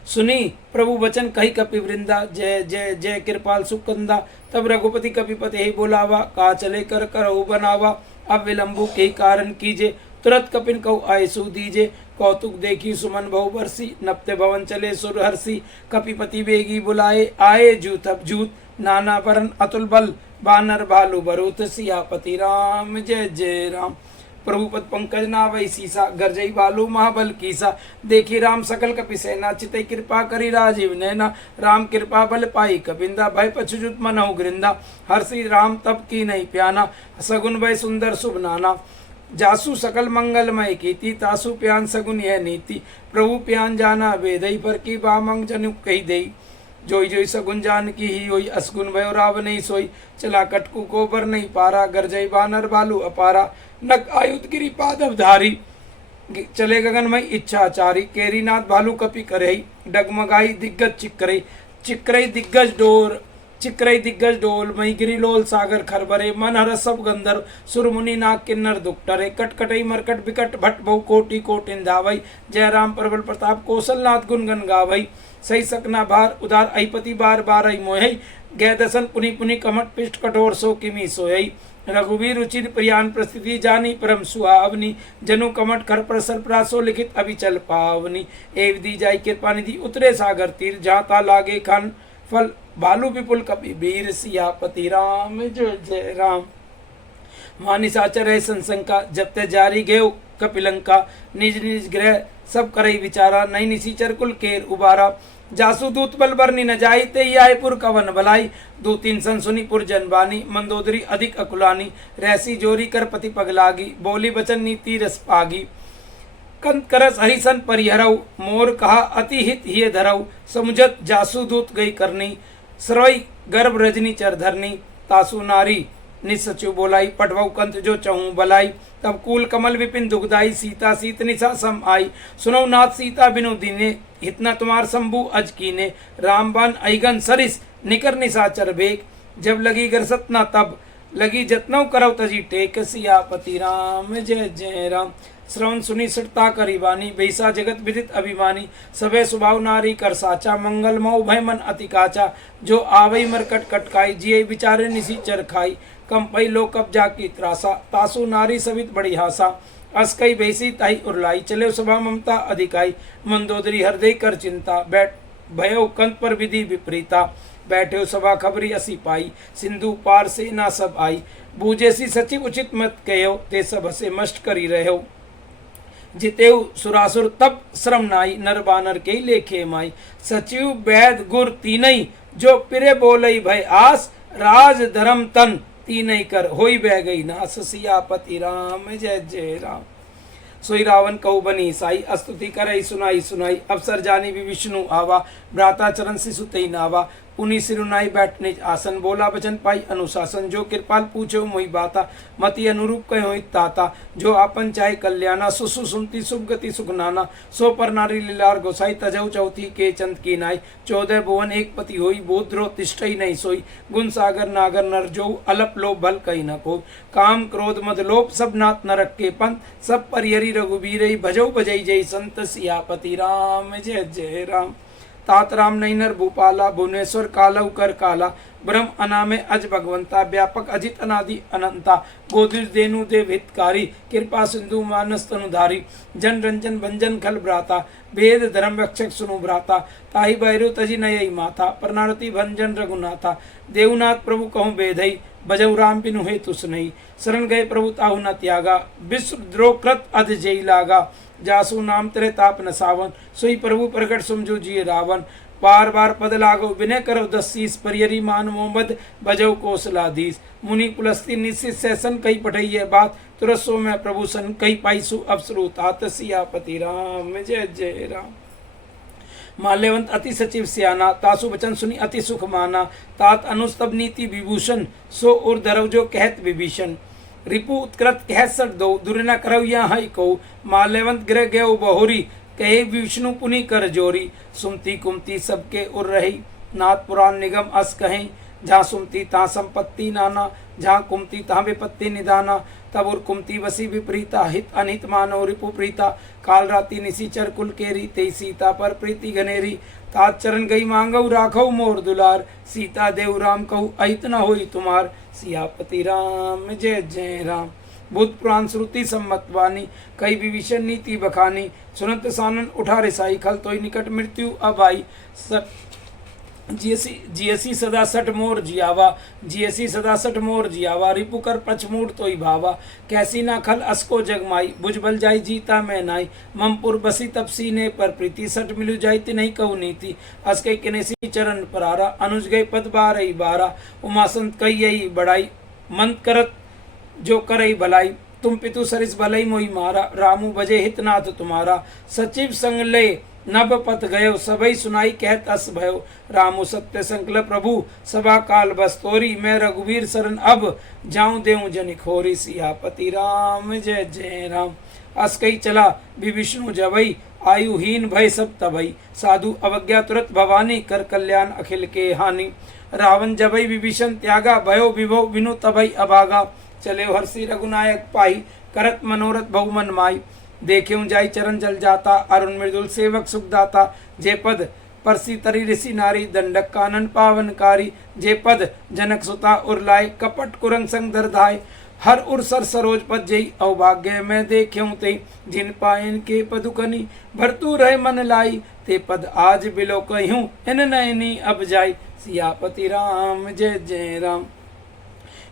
सुनी प्रभु वचन कही कपि वृंदा, जय जय जय कृपाल सुकंदा। तब रघुपति कपिपति ही बोलावा, का चले कर करहु बनावा। अब विलंबु के कारण कीजे, तुरंत कपिन कहु आयसु दीजे। कौतुक देखी सुमन बहु बरसी, नपते भवन चले सुर हर्षि। कपिपति बेगी बुलाए, आए जूत अब जूत, नाना वरन अतुल बल। बानर भालू बरूथ, सियापति राम जय जय राम। प्रभु पद पंकज नावै सीसा, गरजई भालू महाबल कीसा। देखी राम सकल कपि सेना, चितई कृपा करी राजीव नैना। राम कृपा बल पाई कपिंदा, भय पछुजुत मनहु गृंदा। हर्षि राम तब की नहीं प्याना, सगुन भय सुंदर शुभ नाना। जासु सकल मंगलमय कीति, तासु प्यान सगुन यह नीति। प्रभु प्यान जाना वेदई, पर की बामंग जनु कही दई। जोई जोई सगुन जान की ही होई, असगुन भयो राव नहीं सोई। चला कटकु को बर नहीं पारा, गरजई बानर भालू अपारा। नक आयुध गिरी पादव धारी, चले गगन में इच्छाचारी। केरीनाथ भालू कपि करई, डगमगाई दिग्गज चिकरई। चिकरई दिग्गज डोर, चिकरई दिग्गज डोल। मई गिरिलोल सागर खरबरे, मन हर सब गंधर्व। सुरमुनि नाग किन्नर दुख टरे, कटकटई मरकट बिकट भट बहु कोटि कोटिन धावई। जय राम प्रबल प्रताप, कौशलनाथ गुण गन गावई। सही सकना भार उदार, अहिपति बार बार मोहई। गय दसन पुनि पुनि कमट पिष्ट, कठोर सो किमी सोयई। रघुवीर रुचिर प्रियान प्रस्थिति, जानी परम सुहावनी। जनु कमट कर प्रसर प्रासो, लिखित अभिचल पावनी। एव दी जाई कृपा निधि, उतरे सागर तीर। जहाँ ता लागे खान फल भालू विपुल कपि वीर सियापति राम जय जय राम। मानिसाचर है संशंका जब ते जारी गयो कपिलंका। निज निज ग्रह सब करई विचारा नई निशीचर कुल केर उबारा। जासु दूत बल बरनी न जाई ते आए पुर कवन भलाई। दो तीन सन सुनी पुर जनबानी मंदोदरी अधिक अकुलानी। रहसी जोरी कर पति पगलागी बोली बचन नीति रस पागी। कंत करस हरिसन परिहरऊ मोर कहा अति हित हिय धरऊ। समुझत जासु दूत गई करनी सरवई गर्भ रजनी चर धरनी। तासु नारी निसचु बोलाई पटवऊ कंत जो चहु बलाई। तब कूल कमल विपिन दुखदाई सीता सीत निशा सम आई। सुनौ नाथ सीता बिनु दीने हित न तुम्हार शंभु अज कीने। रामबान अइगन सरिस निकर निशाचर बेग जब लगी गरसत न तब लगी जतनौ करौ तजी टेक। सियापति राम जय जय राम। श्रवण सुनी सृता करी वानी बेसा जगत विदित अभिमानी। सबे स्वभाव नारी कर साचा मंगल मऊ भय मन अति काचा। जो आवई मरकट कटकाई जिये विचारे निसी चर खाई। कंपई लो कब्जा की त्रासा तासु नारी सवित बड़ी हासा। अस्कई बेसी ताई उरलाई चले सभा ममता अधिकाई। मंदोदरी हृदय कर चिंता बैठ भयो कंत पर विधि विपरीता। बैठे सभा खबरी असी पाई सिंधु पार से ना सब आई। बूझे सी सचिव उचित मत कहो ते सब हसे मष्ट करी रहो। जितेउ सुरासुर तब श्रम नाई नर बानर के लेखे माई। सचिव वैद गुर तीनई जो पिरे बोलई भय आस। राज धर्म तन तीनई कर होई बह गई नास। सियापति राम जय जय राम। सोई रावण कहु बनी साई अस्तुति करई सुनाई सुनाई। अवसर जानी भी विष्णु आवा भ्राता चरण से सुतई नावा। पुनि सिरुनाई बैठने आसन बोला वचन पाई अनुशासन। जो कृपाल पूछो मोहि बाता मति अनुरूप कहो ताता। जो आपन चाहे कल्याणा सुसु सुनती शुभ गति सुख नाना। सो पर नारी लीलार गोसाई तजऊ चौथी के चंद की नाई। 14 भुवन एक पति होई बोध्रो तिष्ठई नहीं सोई। गुण सागर नागर नर जो अलप लोभ भल कही न को। काम क्रोध मद लोभ सब नाथ नरक के पंथ। सब परिहरी रघुबीर भजऊ भजई जय संत। सियापति राम जय जय राम। तात राम नैनर भूपाला भुवनेश्वर कालव कर काला। ब्रह्म अनामे अज भगवंता व्यापक अजित अनादि अनंता। गोदिश देनु देव हितकारी कृपा सिंधु मानस तनुधारी। जन रंजन भंजन खल भ्राता वेद धर्म रक्षक सुनु भ्राता। ताहि भैरव तजि नयई माथा प्रणारति भंजन रघुनाथा। देवनाथ प्रभु कहूँ बेधई भजऊ राम बिनु हेतु सुनई। शरण गए प्रभु ताहु न त्यागा विश्व द्रोकृत अध जई लागा। जासु नाम तेरे ताप न सावन सोई प्रभु प्रकट समझो जिये रावण। बार बार पद लागो विनय करो 10 शीस परियरी मान मोहम्मद भजो कौशलाधीश। मुनि पुलस्ती निश्चित सैसन कही पठई है बात। तुरसो में प्रभु सन कही पाईसु अवसरु तात। सियापति राम जय जय राम। माल्यवंत अति सचिव सियाना तासु वचन सुनी अति सुख माना। तात अनुस्तब नीति विभूषण सो उर धरव जो कहत विभीषण। रिपु उत्कृत कह सट दो दुर न करव यहाँ को। माल्यवंत ग्रह गयो बहोरी कहे विष्णु पुनि कर जोरी। सुमति कुमति सबके उर रही नाथ पुराण निगम अस कहें। जहाँ सुमति तहाँ संपत्ति नाना जहाँ कुमति तहाँ विपत्ति निदाना। तब उर कुमति वसी विपरीता हित अनित मानव रिपु प्रीता। काल राति निशीचर कुल केरी ते सीता पर प्रीति घनेरी। तात चरण गई मांगऊ राखऊ मोर दुलार। सीता देव राम कहू अहित न होई तुम्हार। सियापति राम जय जय राम। भूत पुराण श्रुति सम्मत वाणी कई विभीषण नीति बखानी। सुनत सानन उठा रिसाई खल तोई निकट मृत्यु अब आई। जियसी सदा सठ मोर जियावा जियसी सदा सठ मोर जियावा। रिपु कर पचमूड तोई भावा कैसी ना खल असको जगमाई। बुझबल जाई जीता मैं नाई ममपुर बसी तपसी ने पर प्रीति। सठ मिलु जाती नहीं कहू नीति अस के किनेसी चरण परारा। अनुज गए पद बारई बारा उमासंत कई यही बड़ाई। मंत करत जो करई भलाई तुम पितु सरिस भलई मोई मारा। रामू बजे हितनाथ तुम्हारा सचिव संग ले नभ पथ गयो। सबई सुनाई कहत अस भयो। रामु सत्य संकल्प प्रभु सभा काल बस तोरी। मैं रघुवीर शरण अब जाऊं देऊं जनिक होरी। सियापति राम जय जय राम। अस कही चला विष्णु जबई आयुहीन भय सब तबई। साधु अवज्ञा तुरत भवानी कर कल्याण अखिल के हानि। रावण जबई विभीषण त्यागा भयो विभव विनु तबई अभागा। चले हर्षि रघुनायक पाई करत मनोरथ बहुमन माई। देख्यूं जाई चरण जल जाता अरुण मृदुल सेवक सुखदाता। जे पद परसी तरी ऋषि नारी दंडक कानन पावनकारी। जे पद जनक सुता उरलाय कपट कुरंग संग दरधाय। हर उर सर सरोज पद जई अवभाग्य मैं देख्यूं ते जिन पायन के पदुकनी भरतू रहे मन लाई ते पद आज बिलो कहूँ इन नयनी अब जाई सियापति राम जय जय राम।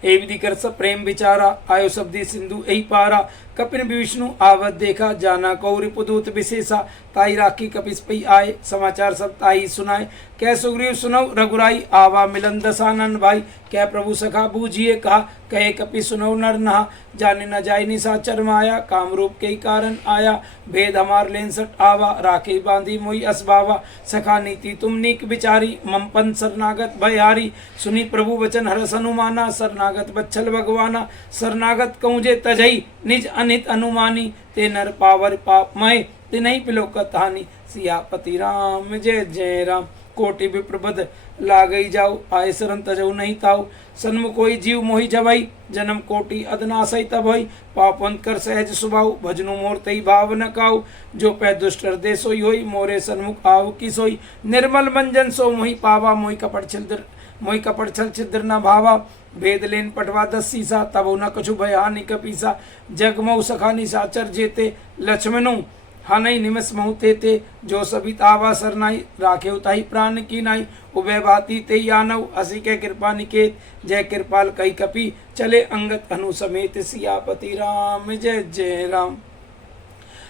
ए विधि कर सब प्रेम विचारा आयो शब्दी सिंधु यही पारा कपिन विष्णु आवत देखा जाना कौरि पुदूत विशेषा ताई राखी कपिस पई आए समाचार सब ताई सुनाए कै सुग्रीव सुनौ रघुराई आवा मिलन दसानन भाई कै प्रभु सखा बूझिए कहा कहे कपि सुनौ नर नहा जाने न जाय निशाचर माया काम रूप के कारण आया भेद हमार लेन सट आवा राखी बांधी मोई असबावा सखा नीति तुम नीक विचारी ममपन शरणागत भयहारी सुनी प्रभु वचन हरस अनुमाना शरणागत बच्छल भगवाना शरणागत कहूँ तजई निज अनित अनुमानी ते नर पावर पाप मय ते नहीं पिलो कथानी सियापति राम जय जय राम। कोटि विप्रबद ला गई जाऊ आय शरण तजऊ नहीं ताऊ सन्मुख कोई जीव मोहि जबई जन्म कोटि अदनासई तब होई पापन कर सहज सुभाऊ भजनु मोर तई भाव न काऊ जो पै दुष्ट हृदय सोई होई मोरे सन्मुख आव की सोई निर्मल मंजन सो मोहि पावा मोहि कपट छल छिद्र न भावा भेद लेन पटवा 10 सीसा तब न कछु भयानि कपीसा जग मऊ सखा निशाचर जेते लक्ष्मणु हनई निमस महु ते जो सभी तावा सरनाई राखे उताई प्राण की नाई उभय भाती ते यानव असी के कृपा निकेत जय कृपाल कई कपि चले अंगत अनु समेत सियापति राम जय जय राम।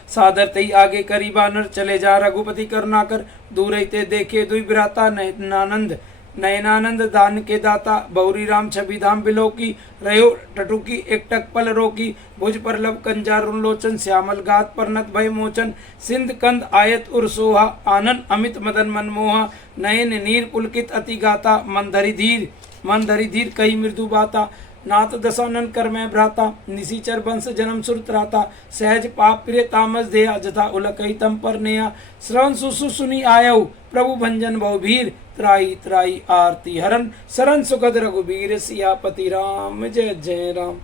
सादर तई आगे करी बानर चले जा रघुपति करुणा कर दूर ते देखे दुई बिराता नयनानंद दान के दाता बौरी राम छवि धाम बिलोकी रयो टटुकी एक टक पल रोकी भुज पर लब कंजार लोचन श्यामल गात परनत भय मोचन सिंध कंद आयत उर सोहा आनंद अमित मदन मनमोहा नयन नीर पुलकित अति गाता मन धरि धीर कई मृदु बाता नाथ दशानन कर मैं भ्राता निशिचर वंश जन्म सुर त्राता सहज पाप प्रिय तामस देया जथा उलकई तम पर नेया श्रवण सुसु सुनी आयऊ प्रभु भंजन बहुवीर त्राई त्राई आरती हरण शरण सुखद रघुबीर सियापति राम जय जय राम।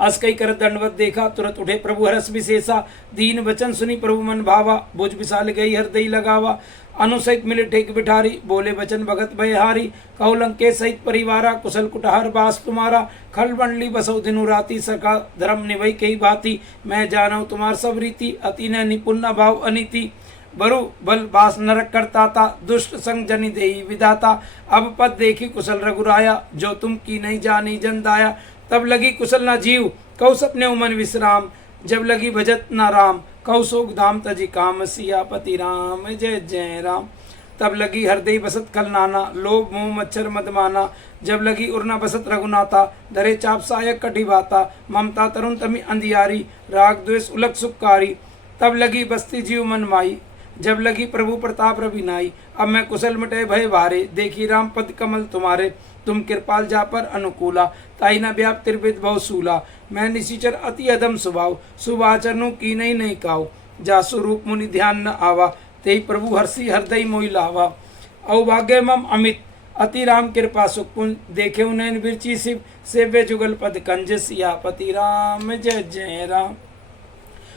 अस कई कर दंडवत देखा तुरंत उठे प्रभु हरस विशेषा दीन वचन सुनी प्रभु मन भावा भुज विशाल गई हृदय लगावा अनुसहित मिले टेक बिठारी बोले वचन भगत भयहारी कहु लंके सहित परिवारा कुशल कुटहार बास तुम्हारा खल मंडली बसौ दिनु राती सका धर्म निभई कई भांति मैं जानऊ तुम्हार सब रीति अति न निपुण भाव अनिति बरु बल बास नरक करता था दुष्ट संग जनि देही विधाता अब पद देखी कुशल रघुराया जो तुम की नहीं जानी जन दाया तब लगी कुशल न जीव कहु सपने उमन विश्राम जब लगी भजत न राम कहु सोग धाम तजी काम सियापति राम जय जय राम। तब लगी हृदय बसत खल नाना लोभ मोह मच्छर मदमाना जब लगी उड़ना बसत रघुनाथा धरे चाप सायक कटी भाता ममता तरुण तमी अंधियारी राग द्वेष उलक सुखकारी तब लगी बस्ती जीव मन माई जब लगी प्रभु प्रताप रविनाई अब मैं कुशल मिटे भय भारे देखी राम पद कमल तुम्हारे तुम कृपाल जा पर अनुकूला ताई न व्याप त्रिविध भव सूला मैं निशिचर अति अधम स्वभाव शुभ आचरणों की नहीं काऊ जासु रूप मुनि ध्यान न आवा तेई प्रभु हर्षि हृदय मोहि लावा अवभाग्य मम अमित अति राम कृपा सुखपुन देखे नैन बिरची शिव सेव्य जुगल पद कंज सियापति राम जय जय राम।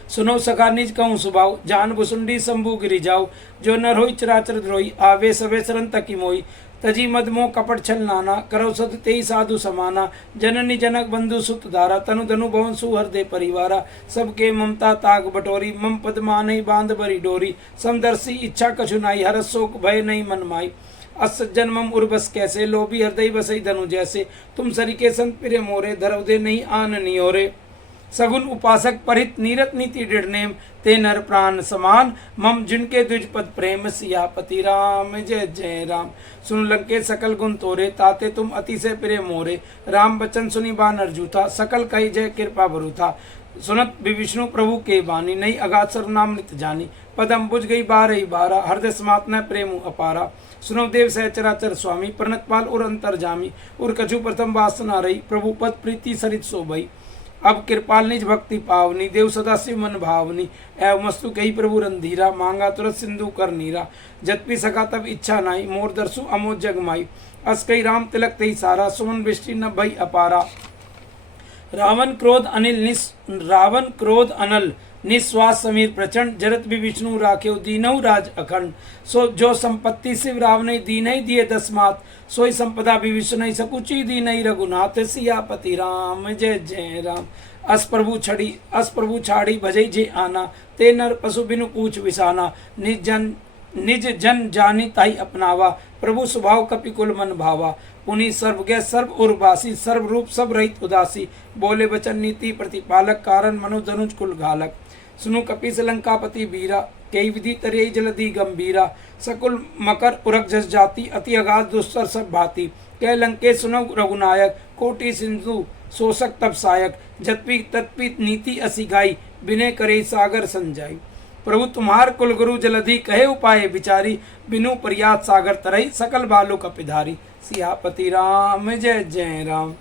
सुनो सखा निज कहूँ सुभाव जान भुसुंडी शंभु गिरि जाओ जो नर होई चराचर द्रोही आवे सवे शरण तकी मोई तजी मदमो कपट छल नाना करौ सत तेई साधु समाना जननी जनक बंधु सुत धारा तनु धनु भवन सुहृदय परिवारा सबके ममता ताग बटोरी मम पद मानई बांध बरी डोरी समदर्शी इच्छा कछु नाई हरस शोक भय नहीं मन माई असज्जन मम उर्वस कैसे लोभी हृदय बसई धनु जैसे तुम सरिके संत प्रिय मोरे धरवदे नहीं आन नियोरे सगुन उपासक परित नीरत नीति दृढ़नेम ते नर प्राण समान मम जिनके द्विज पद प्रेम सियापति राम जय जय राम। सुन लंके सकल गुण तोरे ताते तुम अति से प्रिय मोरे राम बचन सुनी बानर जूथा सकल कही जय कृपा भरू था सुनत विष्णु प्रभु के बानी नई अगाध सर्वनाम नित जानी पदम बुझ गई बारही बारा हृदय समात न प्रेम अपारा सुनो देव सहचराचर स्वामी प्रणतपाल उर अंतर जामी उर कछु प्रथम वासना रही प्रभु पद प्रीति सरित शोभई अब कृपाल निज भक्ति पावनी देव सदा शिव मन भावनी एवं मस्तु कही प्रभु रंधीरा मांगा तुरत सिंधु कर नीरा जतपि सका तब इच्छा नाई मोर दर्शु अमोद जगमाई अस कई राम तिलक तही सारा सुमन वृष्टि न भई अपारा रावण क्रोध अनल निश्वास समीर प्रचंड जरत भी विष्णु राखे दीनऊ राज अखंड। सो जो संपत्ति शिव रावण दीन ही दिए दसमात, सोई संपदा भी विष्णु सकुची दीन ही रघुनाथ। सियापति राम जय जय राम। अस प्रभु छाड़ी भजई जे आना, ते नर पशु बिनु पूछ विसाना। निज जन जानी ताई अपनावा, प्रभु स्वभाव कपि कुल मन भावा। पुनि सर्वज्ञ सर्व उर्वासी, सर्व रूप सब रहित उदासी। बोले वचन नीति प्रतिपालक, कारण मनु धनुज कुल घालक। सुनु कपि लंकापति वीरा, कई विधि तरे जलधि गंभीरा। सकुल मकर उरग जस जाति, अति अगाध दुस्तर सब भांति। कह लंके सुनो रघुनायक, कोटि सिंधु शोषक तब सायक। जत्पी तत्पी नीति असी गाई, बिने करे सागर संजाई। प्रभु तुम्हार कुल गुरु जलधि, कहे उपाय विचारी। बिनु प्रयास सागर तरई, सकल बालु कपिधारी। सियापति राम जय जय राम।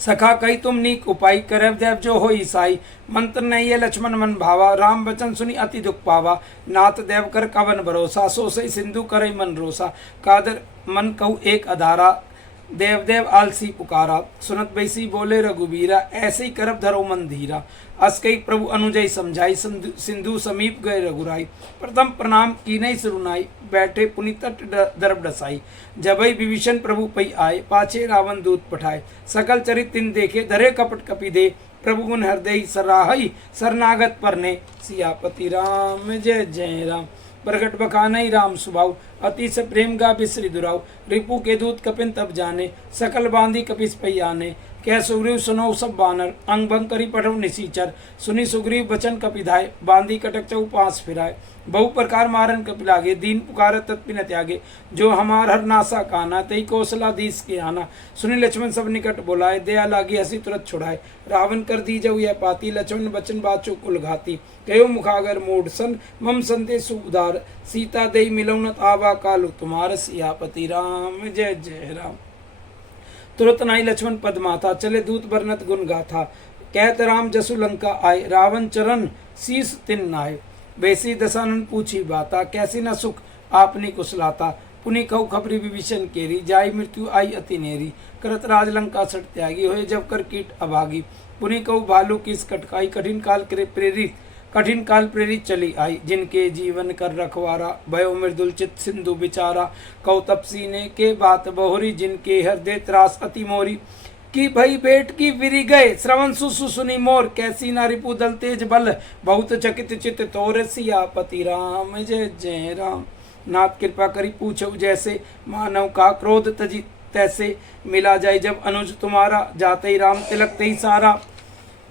सखा कही तुम नीक उपाय, करव देव जो हो ईसाई। मंत्र नहीं ये लक्ष्मण मन भावा, राम वचन सुनी अति दुख पावा। नाथ देव कर कवन भरोसा, सो सही सिंधु करे मन रोसा। कादर मन कहू एक अधारा, देव देव आलसी पुकारा। सुनत बैसी बोले रघुबीरा, ऐसे ही करब धरो मन धीरा। अस कई प्रभु अनुजय समझाई, सिंधु समीप गए रघुराई। प्रथम प्रणाम कीनई सुरुनाई, बैठे पुनि तट दर्भ डसाई। जबई विभीषण प्रभु पै आए, पाछे रावण दूत पठाए। सकल चरित तिन देखे, धरे कपट कपि दे। प्रभु गुण हृदय सराहई, शरणागत परने। सियापति राम जय जय राम। प्रगट बखानई राम सुभाव, अति से प्रेम गा बिसरी दुराव। रिपु के दूत कपिन तब जाने, सकल बांधी कपिस पै आने। कह सुग्रीव सुनो सब बानर, अंग भंग करी पढ़ो निसीचर। सुनी सुग्रीव बचन कपिधाय, बांधी कटक चौ पास फिराए। बहु प्रकार मारन कपि लागे, दीन पुकार तत्पि न त्यागे। जो हमार हर नासा काना, तई कौशलाधीश के आना। सुनी लक्ष्मण सब निकट बोलाए, दया लागी हसी तुरत छुड़ाए। रावण कर दी जऊ यह पाती, लक्ष्मण बचन बाचो कुल घाती। कहो मुखागर मूढ़ सन, मम संदेश उदार। सीता दई मिलौनत आवा कालु तुम्हार। सियापति राम जय जय राम। तुरत नाई लक्ष्मण पद माथा, चले दूत बरनत गुण गाथा। कहत राम जसु लंका आए, रावण चरण शीस तिन नाय। वैसी दशानन पूछी बाता, कैसी न सुख आपनी कुशलाता। पुनि कहु खबरी विभीषण केरी, जाई मृत्यु आई अति नेरी। करत राज लंका सट त्यागी, होए जब कर कीट अभागी। पुनि कहु भालू किस कटकाई, कठिन काल प्रेरित चली आई। जिनके जीवन कर रखवारा, भयो मृदुल चित सिंधु बिचारा। कहु तपसी ने के बात बहुरी, जिनके हृदय त्रास अति मोरी। कि भई बेट की विरी गए, श्रवण सुनी मोर। कैसी नारी पुदल तेज बल, बहुत चकित चित तोर। सियापति राम जय जय राम। नाथ कृपा करी पूछो जैसे, मानव का क्रोध तजी तैसे। मिला जाए जब अनुज तुम्हारा, जाते ही राम तिलक ते ही सारा।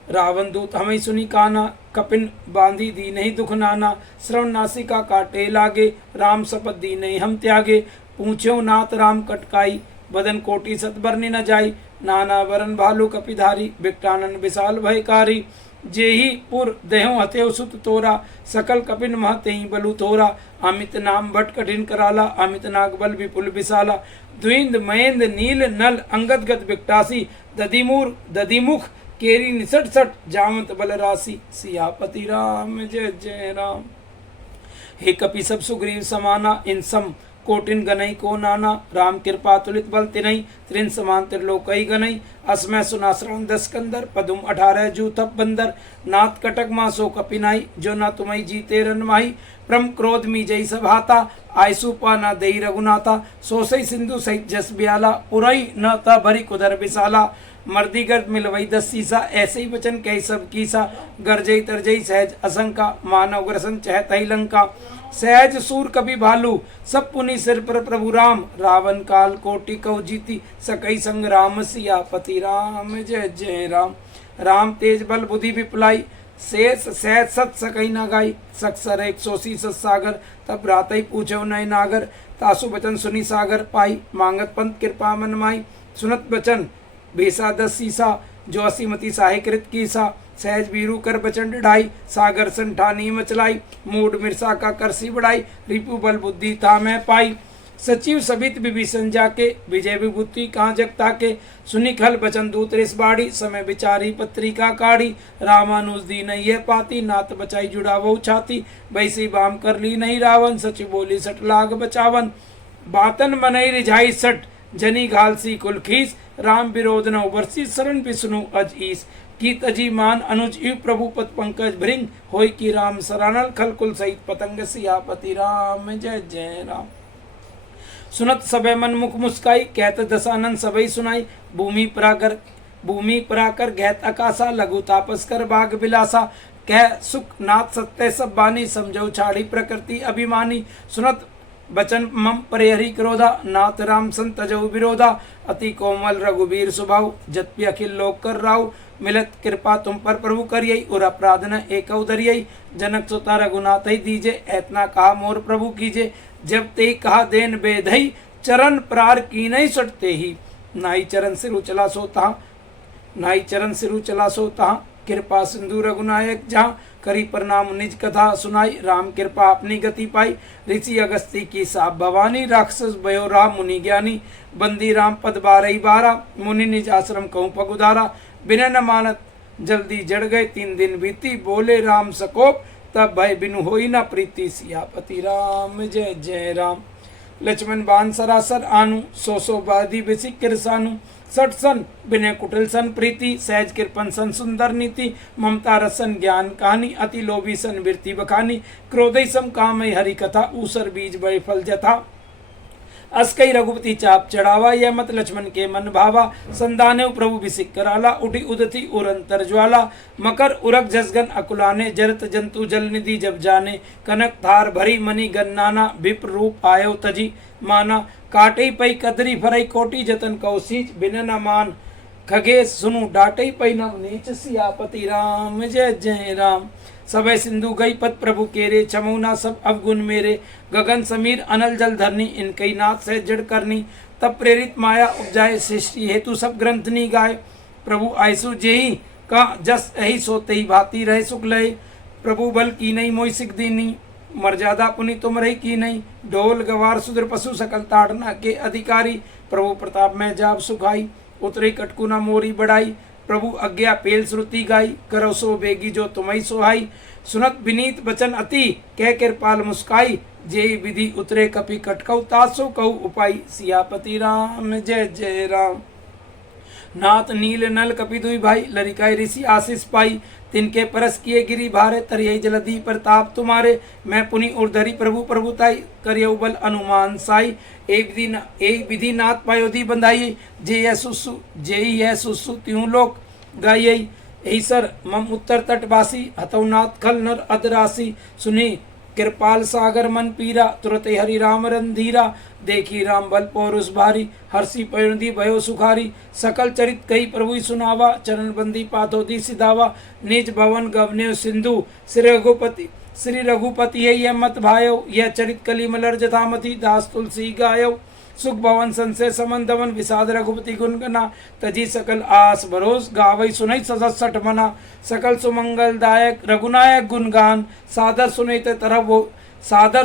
रावण दूत हमें सुनी काना, कपिन बांधी दी नहीं दुख नाना। श्रवण नासिका काटे लागे, राम शपथ दी नहीं हम त्यागे। पूछो नाथ राम कटकाई, बदन कोटि सत बरनी न जाई। नाना वरन भालू कपिधारी, बिकटानन विशाल भयकारी। जेहि पुर देहो हतेव सुत तोरा, सकल कपिन महते ही बलु थोरा। अमित नाम भट कठिन कराला, अमित नाग बल विपुल विशाला। द्विंद महेंद्र नील नल, अंगद गत बिकटासी। दधिमुख केरी निसट सट, जामत बल राशि। सियापति राम जय जय राम। हे कपि सब सुग्रीव समाना, इन सम कोटिन गनई को नाना। राम कृपा तुलित बल तिनई, त्रिन समान त्रिलोकई गनई। असमय सुना श्रवण दस कंदर, पदुम 18 जू तप बंदर। नाथ कटक मासो कपिनाई, जो न तुम्हें जीते रन माही। प्रम क्रोध मी जई सभाता, आयसु पाना दई रघुनाथा। सोसई सिंधु सहित जस ब्याला, पुरई न त भरी कुदर विशाला। मर्दी गर्द मिलवई 10 सीसा, ऐसे ही वचन कही सब कीसा। गरजई तरजई सहज असंका, मानव ग्रसन चहत ही लंका। सहज सूर कभी भालू, सब पुनि सिर पर प्रभु राम। रावण काल कोटि कौ जीती, सकई संग्राम। सियापति राम जय जय राम। राम तेज बल बुद्धि विपलाई, शेष सहज सत सकई न गाई। सक्सर 180 सागर, तब रातई पूछो नय नागर। तासु बचन सुनी सागर पाई, मांगत पंत कृपा मन माई। सुनत बचन बेसा 10 सीसा, जो असीमति साहिकृत कीसा। सहज बीरू कर बचन ढाई, सागर संठानी मचलाई। मूड मिर्सा का करसी बढ़ाई, रिपु बल बुद्धि था मैं पाई। सचिव सबित विभीषण जाके, विजय विभूति कहाँ जगता के। सुनी खल बचन दूत रिस बाड़ी, समय विचारी पत्रिका काढ़ी। रामानुज दी नहीं है पाती, नात बचाई जुड़ा वो छाती। वैसी बाम कर ली नहीं रावण, सचिव बोली सट लाग बचावन। बातन मनई रिझाई सट, जनी घालसी कुल खीस। राम विरोध न उबरसी शरण विष्णु अज ईस की तजी मान अनुज इव प्रभु पद पंकज भृंग होय की राम सरानल खलकुल सहित पतंग सियापति राम जय जय राम। सुनत सबे मन मुख मुस्काई कहत दशानन सबई सुनाई भूमि पराकर गहत आकाशा लघु तापस कर बाग बिलासा कह सुख नाथ सत्य सब बानी समझौ छाड़ी प्रकृति अभिमानी। सुनत बचन मम परिहरि क्रोधा नाथ राम संत तजौ विरोधा अति कोमल रघुबीर स्वभाव जत्पि अखिल लोक कर राव मिलत कृपा तुम पर प्रभु करियई और अपराध न एक उदरियई। जनक सुता रघुनाथ ही दीजे ऐतना कहा मोर प्रभु कीजे जब ते कहा देन बेधई चरण प्रार की नहीं सटते ही नाई चरण सिर उचला सोता नाई चरण सिर उचला सोता कृपा सिंधु रघुनायक जहाँ करी प्रणाम निज कथा सुनाई राम कृपा अपनी गति पाई ऋषि अगस्ती की साप भवानी राक्षस भयो राम मुनि ज्ञानी बंदी राम पद बारही बारा मुनि निज आश्रम कहूँ पगुदारा बिना न मानत जल्दी जड़ गए 3 दिन बीती बोले राम सकोप तब भय बिनु होई न प्रीति सियापति राम जय जय राम। लक्ष्मण बान सरासर आनु सो बादी बिसी किरसानु सठ सन बिने कुटिल सन प्रीति सहज कृपन सन सुंदर नीति ममता रसन ज्ञान कहानी अति लोभी सन वृत्ति बखानी क्रोधई सम काम हरि कथा ऊसर बीज बय फल जथा अस्कई रघुपति चाप चढ़ावा यह मत लक्ष्मण के मन भावा संदाने प्रभु बिसिक कराला उठी उदती उरंतर ज्वाला मकर उरक जसगन अकुलाने जरत जंतु जल निधि जब जाने कनक धार भरी मणि गन्नाना विप्र रूप आयो तजी माना काटे पई कदरी फरई कोटि जतन कौशीच बिन न मान खगे सुनु डाटे पई नव नीच सियापति राम जय जय राम। सबे सिंधु गई पद प्रभु केरे चमौना सब अवगुण मेरे गगन समीर अनल जल धरनी इनकई नाथ से जड़ करनी तब प्रेरित माया उपजाए सृष्टि हेतु सब ग्रंथनी गाय प्रभु आयसु जेही का जस यही सोते ही भाती रहे सुख लय प्रभु बल की नहीं मोई सिख दीनी मर्यादा पुनि तुम रही की नहीं ढोल गवार सुदर पशु सकल ताड़ना के अधिकारी प्रभु प्रताप में जाब सुखाई उतरी कटकुना मोरी बढ़ाई प्रभु आज्ञा पेल श्रुति गाई करो सो बेगी जो तुम्हें सोहाई सुनत विनीत बचन अति कह कृपाल मुस्काई जे विधि उतरे कपि कटकऊ तासो कहू उपाई सियापति राम जय जय राम। नाथ नील नल कपि दुई भाई लरिकाई ऋषि आशीष पाई तिनके परस किए गिरी भारे तरिय जलधि प्रताप तुम्हारे मैं पुनि उर्धरी प्रभु प्रभुताई करियौ बल अनुमान साई एक विधि नाथ पायोधि बंधाई जे यह सुसु त्यों लोक गाई ऐसर मम उत्तर तटवासी हतौ नाथ खल नर अदरासी सुनी कृपाल सागर मन पीरा तुरत हरि राम रंधीरा देखी राम बल पौरुष भारी हर्षि पयुंदी भयो सुखारी सकल चरित कही प्रभु सुनावा चरण बंदी पाथोदी सिधावा निज भवन गवने सिंधु श्री रघुपति यह मत भायो यह चरित कली मलर जथामति दास तुलसी गायो सुख भवन संशय समन विषाद रघुपति गुणगना तजी सकल आस भरोस गावई सुनई सत मना सकल सुमंगल दायक रघुनायक गुणगान सादर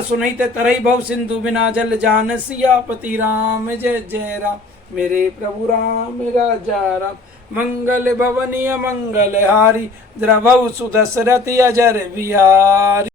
सुनते तरई भव सिंधु बिना जल जान सियापति राम जय जय राम। मेरे प्रभु राम राजा राम मंगल भवनीय मंगल हारी द्रवौ सुदशरथि अजर बिहारी।